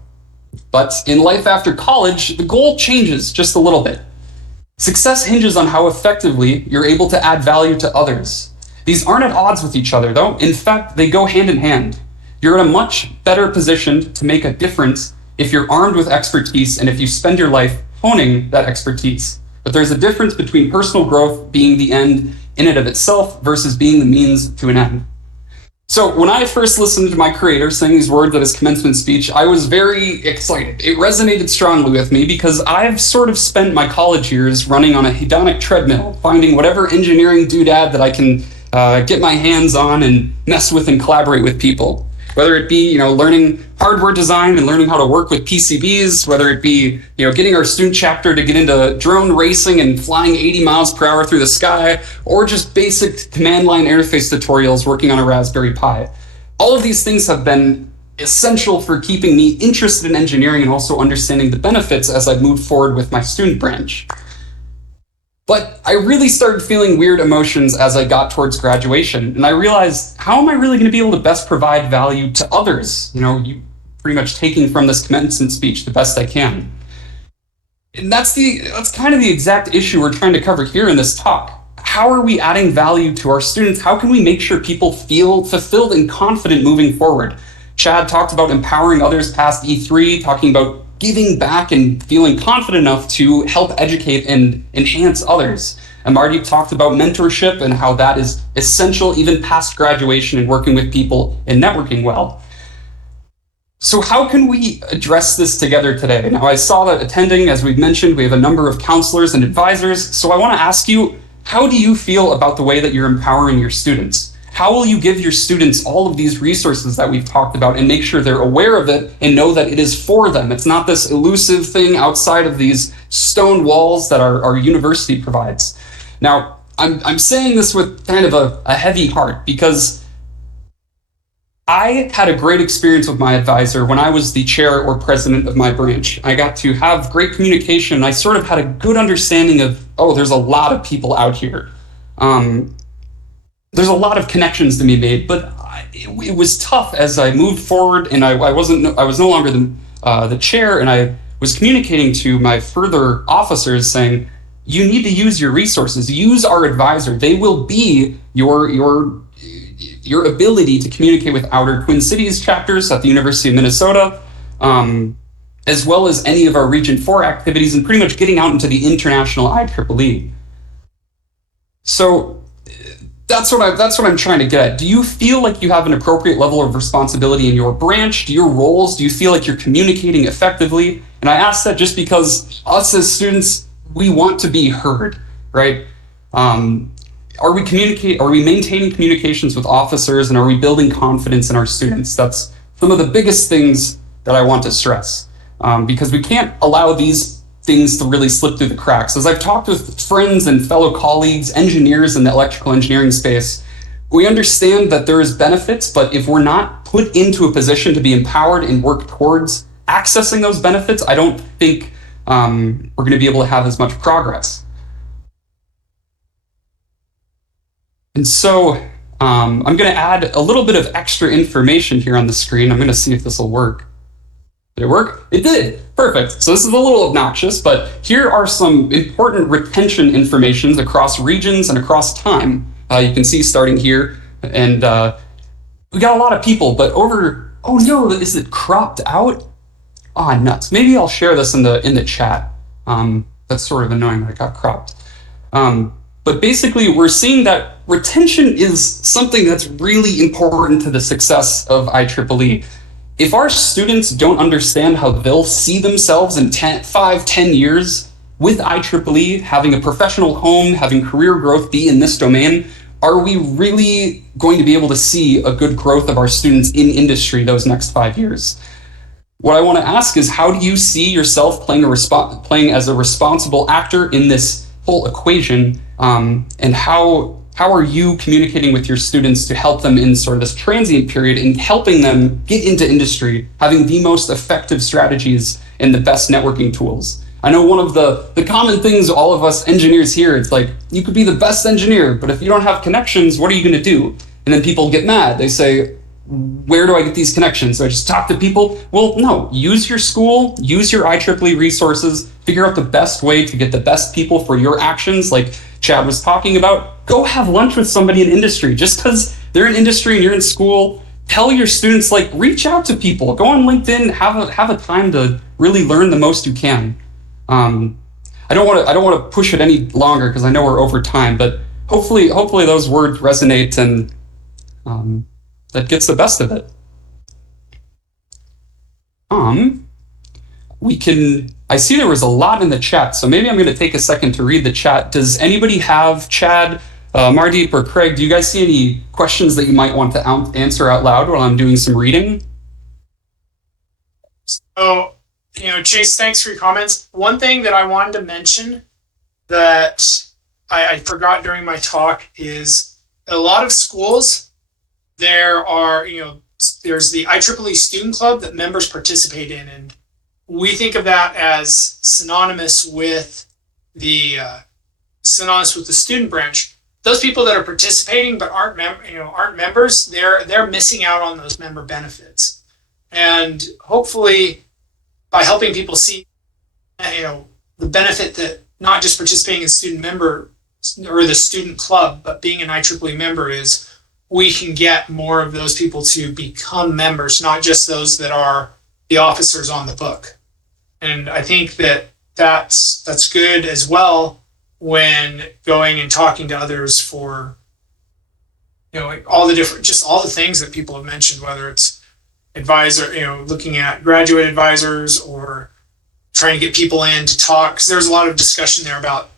But in life after college, the goal changes just a little bit. Success hinges on how effectively you're able to add value to others. These aren't at odds with each other, though. In fact, they go hand in hand. You're in a much better position to make a difference if you're armed with expertise and if you spend your life honing that expertise. But there's a difference between personal growth being the end in and of itself versus being the means to an end." So when I first listened to my creator saying these words at his commencement speech, I was very excited. It resonated strongly with me because I've sort of spent my college years running on a hedonic treadmill, finding whatever engineering doodad that I can get my hands on and mess with and collaborate with people. Whether it be, learning hardware design and learning how to work with PCBs, whether it be, getting our student chapter to get into drone racing and flying 80 miles per hour through the sky, or just basic command line interface tutorials working on a Raspberry Pi. All of these things have been essential for keeping me interested in engineering and also understanding the benefits as I moved forward with my student branch. But I really started feeling weird emotions as I got towards graduation, and I realized, how am I really going to be able to best provide value to others? You pretty much taking from this commencement speech the best I can. And that's kind of the exact issue we're trying to cover here in this talk. How are we adding value to our students? How can we make sure people feel fulfilled and confident moving forward? Chad talked about empowering others past E3, talking about giving back and feeling confident enough to help educate and enhance others. And Marty talked about mentorship and how that is essential even past graduation and working with people and networking well. So how can we address this together today? Now, I saw that attending, as we've mentioned, we have a number of counselors and advisors. So I want to ask you, how do you feel about the way that you're empowering your students? How will you give your students all of these resources that we've talked about and make sure they're aware of it and know that it is for them? It's not this elusive thing outside of these stone walls that our university provides. Now, I'm saying this with kind of a heavy heart because I had a great experience with my advisor when I was the chair or president of my branch. I got to have great communication. I sort of had a good understanding of, there's a lot of people out here. There's a lot of connections to be made, but it was tough as I moved forward, and I was no longer the chair, and I was communicating to my further officers saying, you need to use your resources, use our advisor. They will be your ability to communicate with outer Twin Cities chapters at the University of Minnesota, as well as any of our Region 4 activities, and pretty much getting out into the international IEEE. So that's what I'm trying to get at. Do you feel like you have an appropriate level of responsibility in your branch? Do your roles? Do you feel like you're communicating effectively? And I ask that just because us as students, we want to be heard, right? Are we maintaining communications with officers, and are we building confidence in our students? That's some of the biggest things that I want to stress. because we can't allow these things to really slip through the cracks. As I've talked with friends and fellow colleagues, engineers in the electrical engineering space, we understand that there is benefits, but if we're not put into a position to be empowered and work towards accessing those benefits, I don't think we're going to be able to have as much progress. And so I'm going to add a little bit of extra information here on the screen. I'm going to see if this will work. Did it work? It did. Perfect. So this is a little obnoxious, but here are some important retention informations across regions and across time. You can see starting here, and we got a lot of people, but over, oh no, is it cropped out? Ah, nuts. Maybe I'll share this in the chat. That's sort of annoying that it got cropped. But basically, we're seeing that retention is something that's really important to the success of IEEE. If our students don't understand how they'll see themselves in 5, 10 years with IEEE, having a professional home, having career growth be in this domain, are we really going to be able to see a good growth of our students in industry those next 5 years? What I want to ask is, how do you see yourself playing as a responsible actor in this whole equation? And how are you communicating with your students to help them in sort of this transient period and helping them get into industry, having the most effective strategies and the best networking tools? I know one of the common things all of us engineers hear, it's like, you could be the best engineer, but if you don't have connections, what are you going to do? And then people get mad. They say, where do I get these connections? So I just talk to people? Well, no, use your school, use your IEEE resources, figure out the best way to get the best people for your actions. Like Chad was talking about, go have lunch with somebody in industry. Just because they're in industry and you're in school, tell your students, like, reach out to people, go on LinkedIn, have a time to really learn the most you can. I don't want to push it any longer because I know we're over time, but hopefully those words resonate and that gets the best of it. I see there was a lot in the chat, so maybe I'm going to take a second to read the chat. Does anybody have, Chad, Mardeep, or Craig, do you guys see any questions that you might want to answer out loud while I'm doing some reading? So, Chase, thanks for your comments. One thing that I wanted to mention that I forgot during my talk is a lot of schools, there's the IEEE Student Club that members participate in, and we think of that as synonymous with the student branch. Those people that are participating but aren't members, they're missing out on those member benefits. And hopefully, by helping people see, the benefit that not just participating in student member or the student club, but being an IEEE member is, we can get more of those people to become members, not just those that are the officers on the book. And I think that that's good as well when going and talking to others for, all the things that people have mentioned, whether it's advisor, looking at graduate advisors or trying to get people in to talk, because there's a lot of discussion there about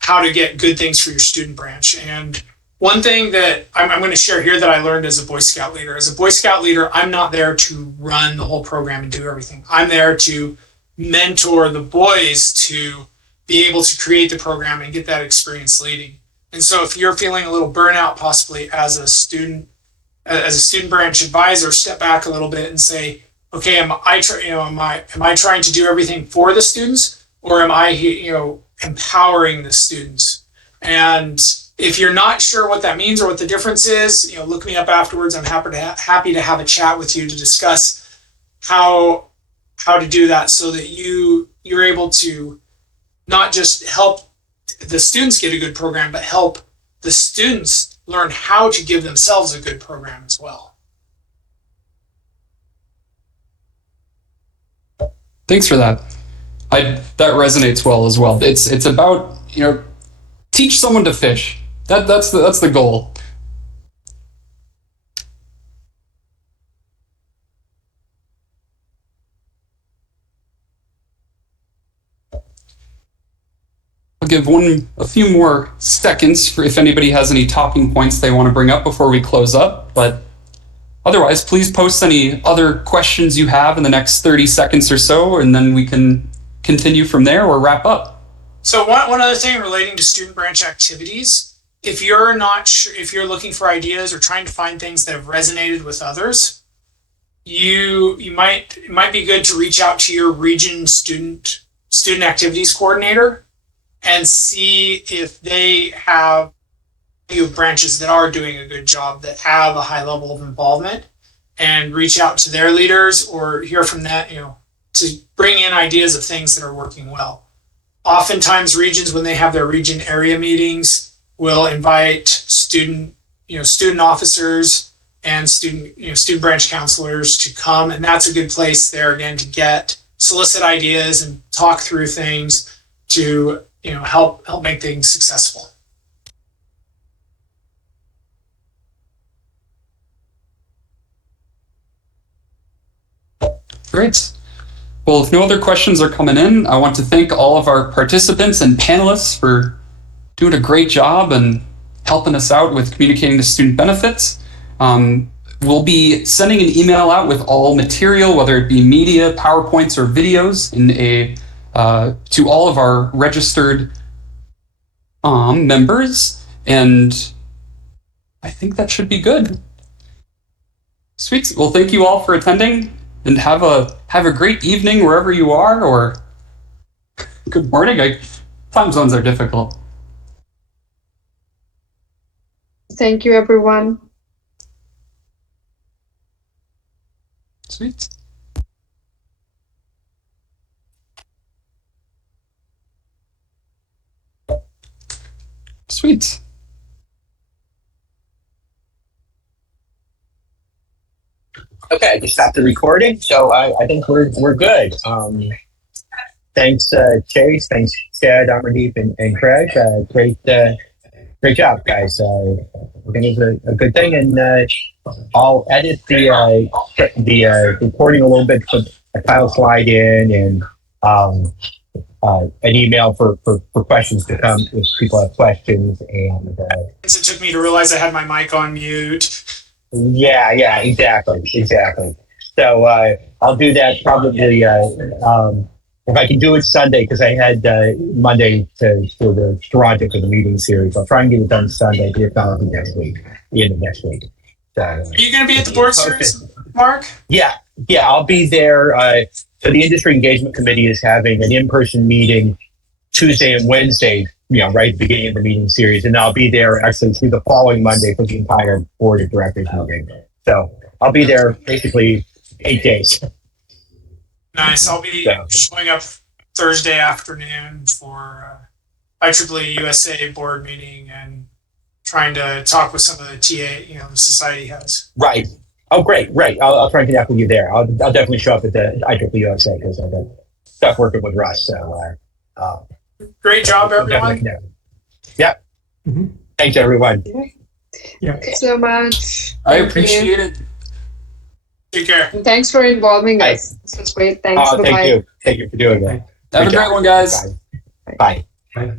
how to get good things for your student branch. And one thing that I'm going to share here that I learned as a Boy Scout leader. As a Boy Scout leader, I'm not there to run the whole program and do everything. I'm there to mentor the boys to be able to create the program and get that experience leading. And so if you're feeling a little burnout possibly as a student branch advisor, step back a little bit and say, okay, am I trying to do everything for the students, or am I empowering the students? And if you're not sure what that means or what the difference is, look me up afterwards. I'm happy to have a chat with you to discuss how to do that, so that you're able to not just help the students get a good program, but help the students learn how to give themselves a good program as well. Thanks for that. That resonates well as well. It's about, teach someone to fish. That's the goal. I'll give a few more seconds for if anybody has any talking points they want to bring up before we close up. But otherwise, please post any other questions you have in the next 30 seconds or so, and then we can continue from there or wrap up. So one other thing relating to student branch activities, if you're not sure, if you're looking for ideas or trying to find things that have resonated with others, it might be good to reach out to your region student activities coordinator and see if they have few branches that are doing a good job, that have a high level of involvement, and reach out to their leaders or hear from that, to bring in ideas of things that are working well. Oftentimes regions, when they have their region area meetings, will invite student officers and student branch counselors to come. And that's a good place there again to solicit ideas and talk through things to, help make things successful. Great. Well, if no other questions are coming in, I want to thank all of our participants and panelists for doing a great job and helping us out with communicating the student benefits. We'll be sending an email out with all material, whether it be media, PowerPoints, or videos, to all of our registered members, and I think that should be good. Sweet. Well, thank you all for attending. And have a great evening wherever you are, or good morning. Time zones are difficult. Thank you, everyone. Sweet. Sweet. Okay, I just stopped the recording, so I think we're good. Thanks, Chase. Thanks, Chad, Amardeep, and Craig. Great job, guys. I think it's a good thing, and I'll edit the recording a little bit, put a title slide in, and an email for questions to come if people have questions. And It took me to realize I had my mic on mute. Yeah, exactly. So I'll do that probably if I can do it Sunday, because I had Monday for the Toronto for the meeting series. I'll try and get it done Sunday. If not, I'll be next week, the end of next week. So, Are you going to be at the board series, Mark? Yeah, I'll be there. So the Industry Engagement Committee is having an in-person meeting Tuesday and Wednesday, right at the beginning of the meeting series. And I'll be there actually through the following Monday for the entire board of directors meeting. So I'll be there basically 8 days. Nice. I'll be showing up Thursday afternoon for IEEE USA board meeting and trying to talk with some of the TA, the society heads. Right. Oh, great. I'll try and connect with you there. I'll definitely show up at the IEEE USA because I've got stuff working with Russ. So great job, everyone. Yep. Mm-hmm. Thanks, everyone. Yeah. Thank you so much. I appreciate it. Take care. And thanks for involving us. This was great. Thanks. Thank you. Thank you for doing that. Have a great one, guys. Bye. Bye.